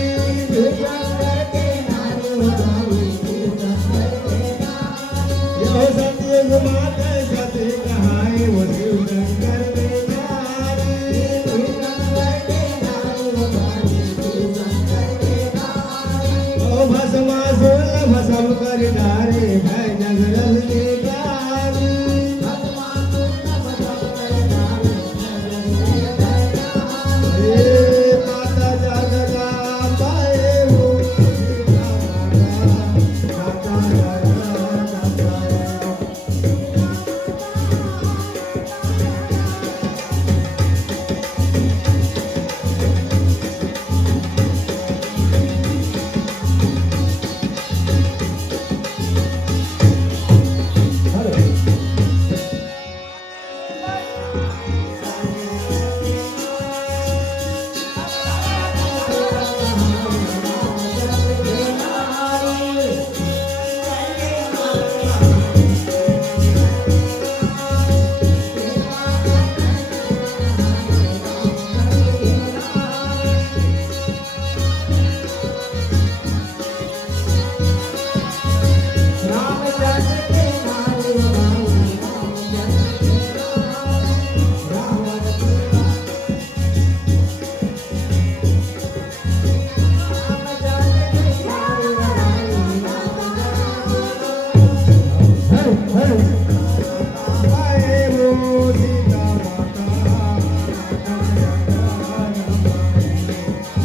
शंकर के नारी बनाई शंकर के नारी यो सतयुग माता सती कहाई मुझे शंकर के नारी शंकर के नारी बनाई शंकर के नारी ओ भस्मासुर भस्म कर डारे है जगरल के प्यारी भस्मासुर भस्म कर डारे है जगरल के प्यारी हे माता जगदम्बाई हो सीता माता जगदम्बाई रामचंद्र के नारी बनाई रामचंद्र के नारी रावण के रामचंद्र के नारी बनाई जगदम्बाई वो सीता माता माता जगदम्बाई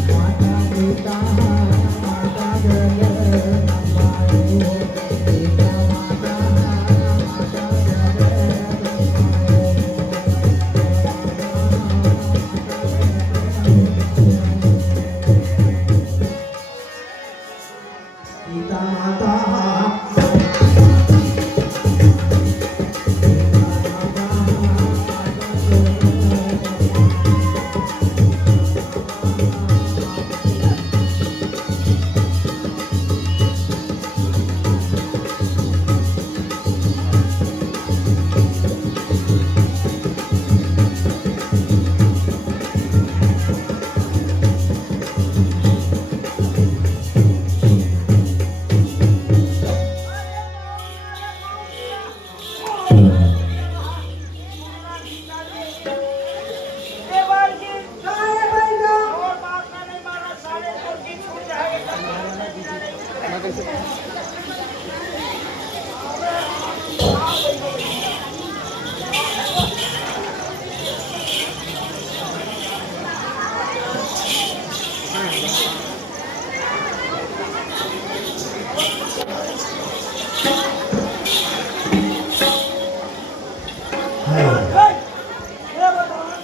माता सीता माता जगदम्बाई वो सीता माता माता सीता माता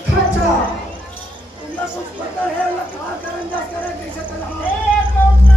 खर्चा तुमने कुछ पता है वो कहाँ करंदाज करे कैसे चला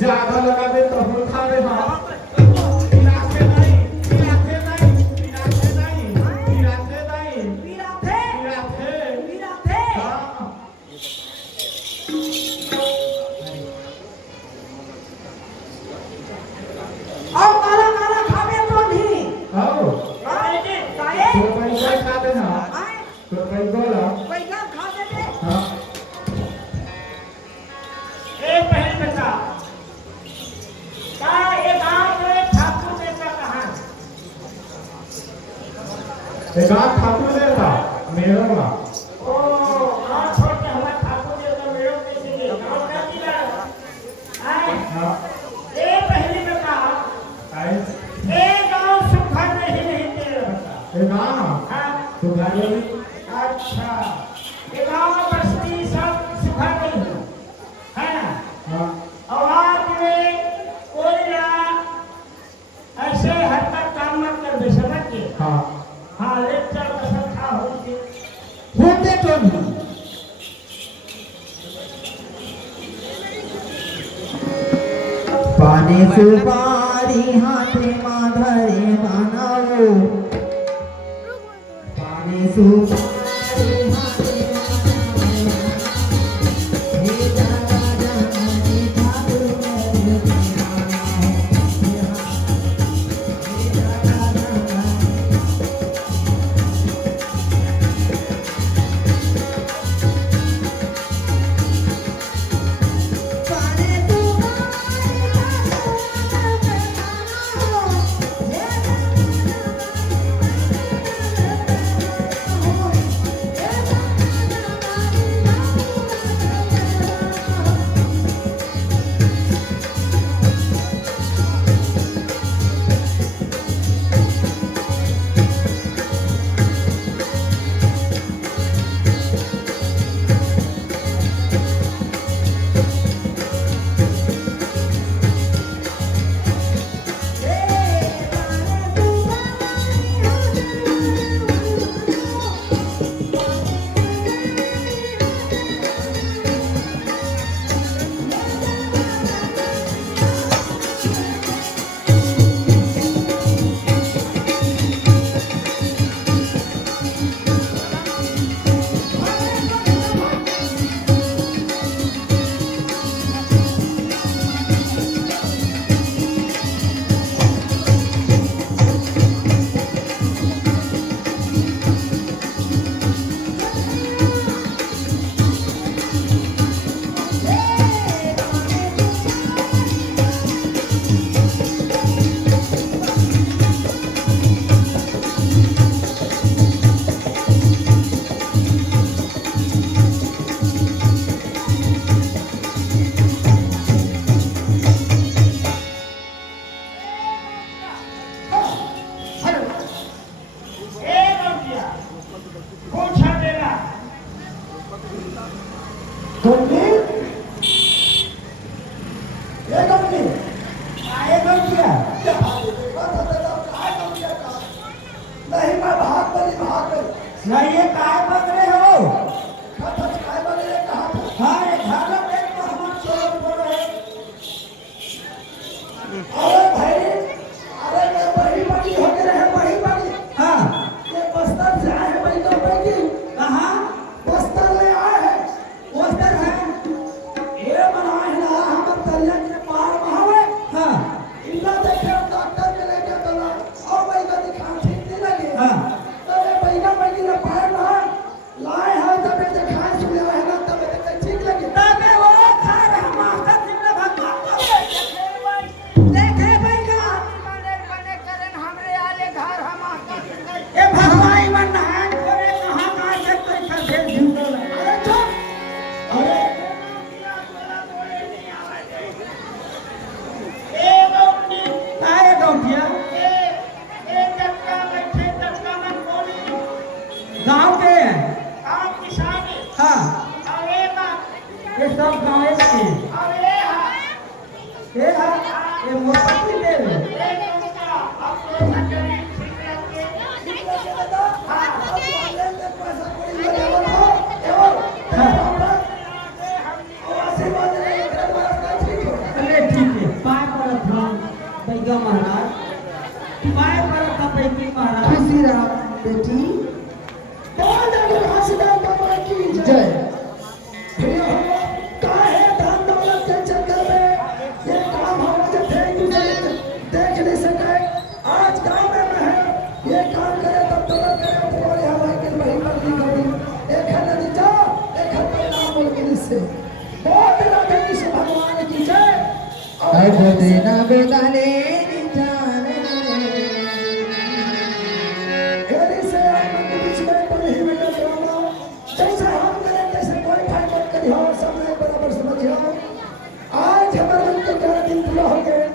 ज्यादा लगा दे तो हम खा रहे हैं ठाकुर देव का मेरा का ओ हां छोड़ के हमारा ठाकुर देव का मेरा कैसे गए गांव का किला आए हां ए पहले में कहा आए ए गांव सुखा नहीं तेरे बता ए गांव हां सुखा नहीं अच्छा ये गांव में बस्ती सब सुखा नहीं है ना पाने सुपारी हाथे माधरे बनाओ पाने सुपारी हाथे हे दादा जमनी ठाकुर मेरे दीवाना हे दादा जमनी पाने ए बंटिया पूछा देला गंदी ये गंदी आए गंदिया क्या नहीं मैं भाग गई नहीं ये काय पकड़े हो काय पकड़े कहा हाँ ये खाना पेट में हम छोड़ पड़ रहे अरे भाई अरे ये बड़ी बड़ी हो के रहे बड़ी बड़ी हाँ ये बस्तर से आए हैं बड़ी तो बड़ी कहाँ बस्तर ले आए हैं बस्तर है ये बनाए हैं ना हम तलिया के पार महावे हाँ इल्ला देखे डॉक्टर के लेके चला और भाई का दिखा ठीक नहीं लगे हाँ तो ये भाई का ने पार ना लाए हैं तब ये दिखाए सुने है ना तब ये ठीक लगे तब वो खा रहा मास्टर जी ने भगवान देखे भाई का बने करन हमरे आले घर हम ए भगवाई मन नहान करे कहां कहां से कोई कर दे झूठल अरे चुप अरे ए बंटी काहे गौठिया ए टक्का बैठे टक्का मन बोली गांव के हैं आप किसान हां अरे बा ये सब गांव के अरे हा ये हां ये मोती दे ए टक्का अब तो मंजरी ठीक रहते हां अब ऑनलाइन में पैसा कोई लगाओ हां आशीर्वाद रे ठीक हो अरे ठीक है पाए पर था बैगा महाराज पाए पर था बैगी महाराज खुशी रहा बेटी बहुत अगर हंसदा बाबा की जय भैया काहे धन दौलत के चक्कर में ये काम हम जब देख नहीं सके आज गांव में है ये काम करे तब दौलत करे तुम्हारे हवाई के वही पर की कभी एक है नदी जा एक है परिणाम बोल के से बहुत राधे कृष्ण भगवान की जय आई गोदेना बेदाने जाने हेरी से आत्मा के बीच में पड़े ही बेटा ड्रामा जैसे हम करें जैसे कोई फाइट मत करियो सब में बराबर समझियो आज हमारे मन के 11 दिन पूरा हो गए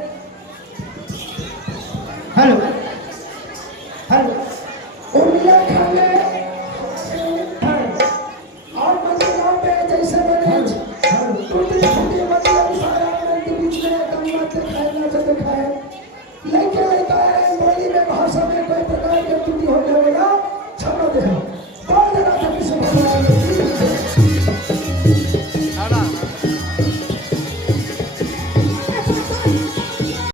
हेलो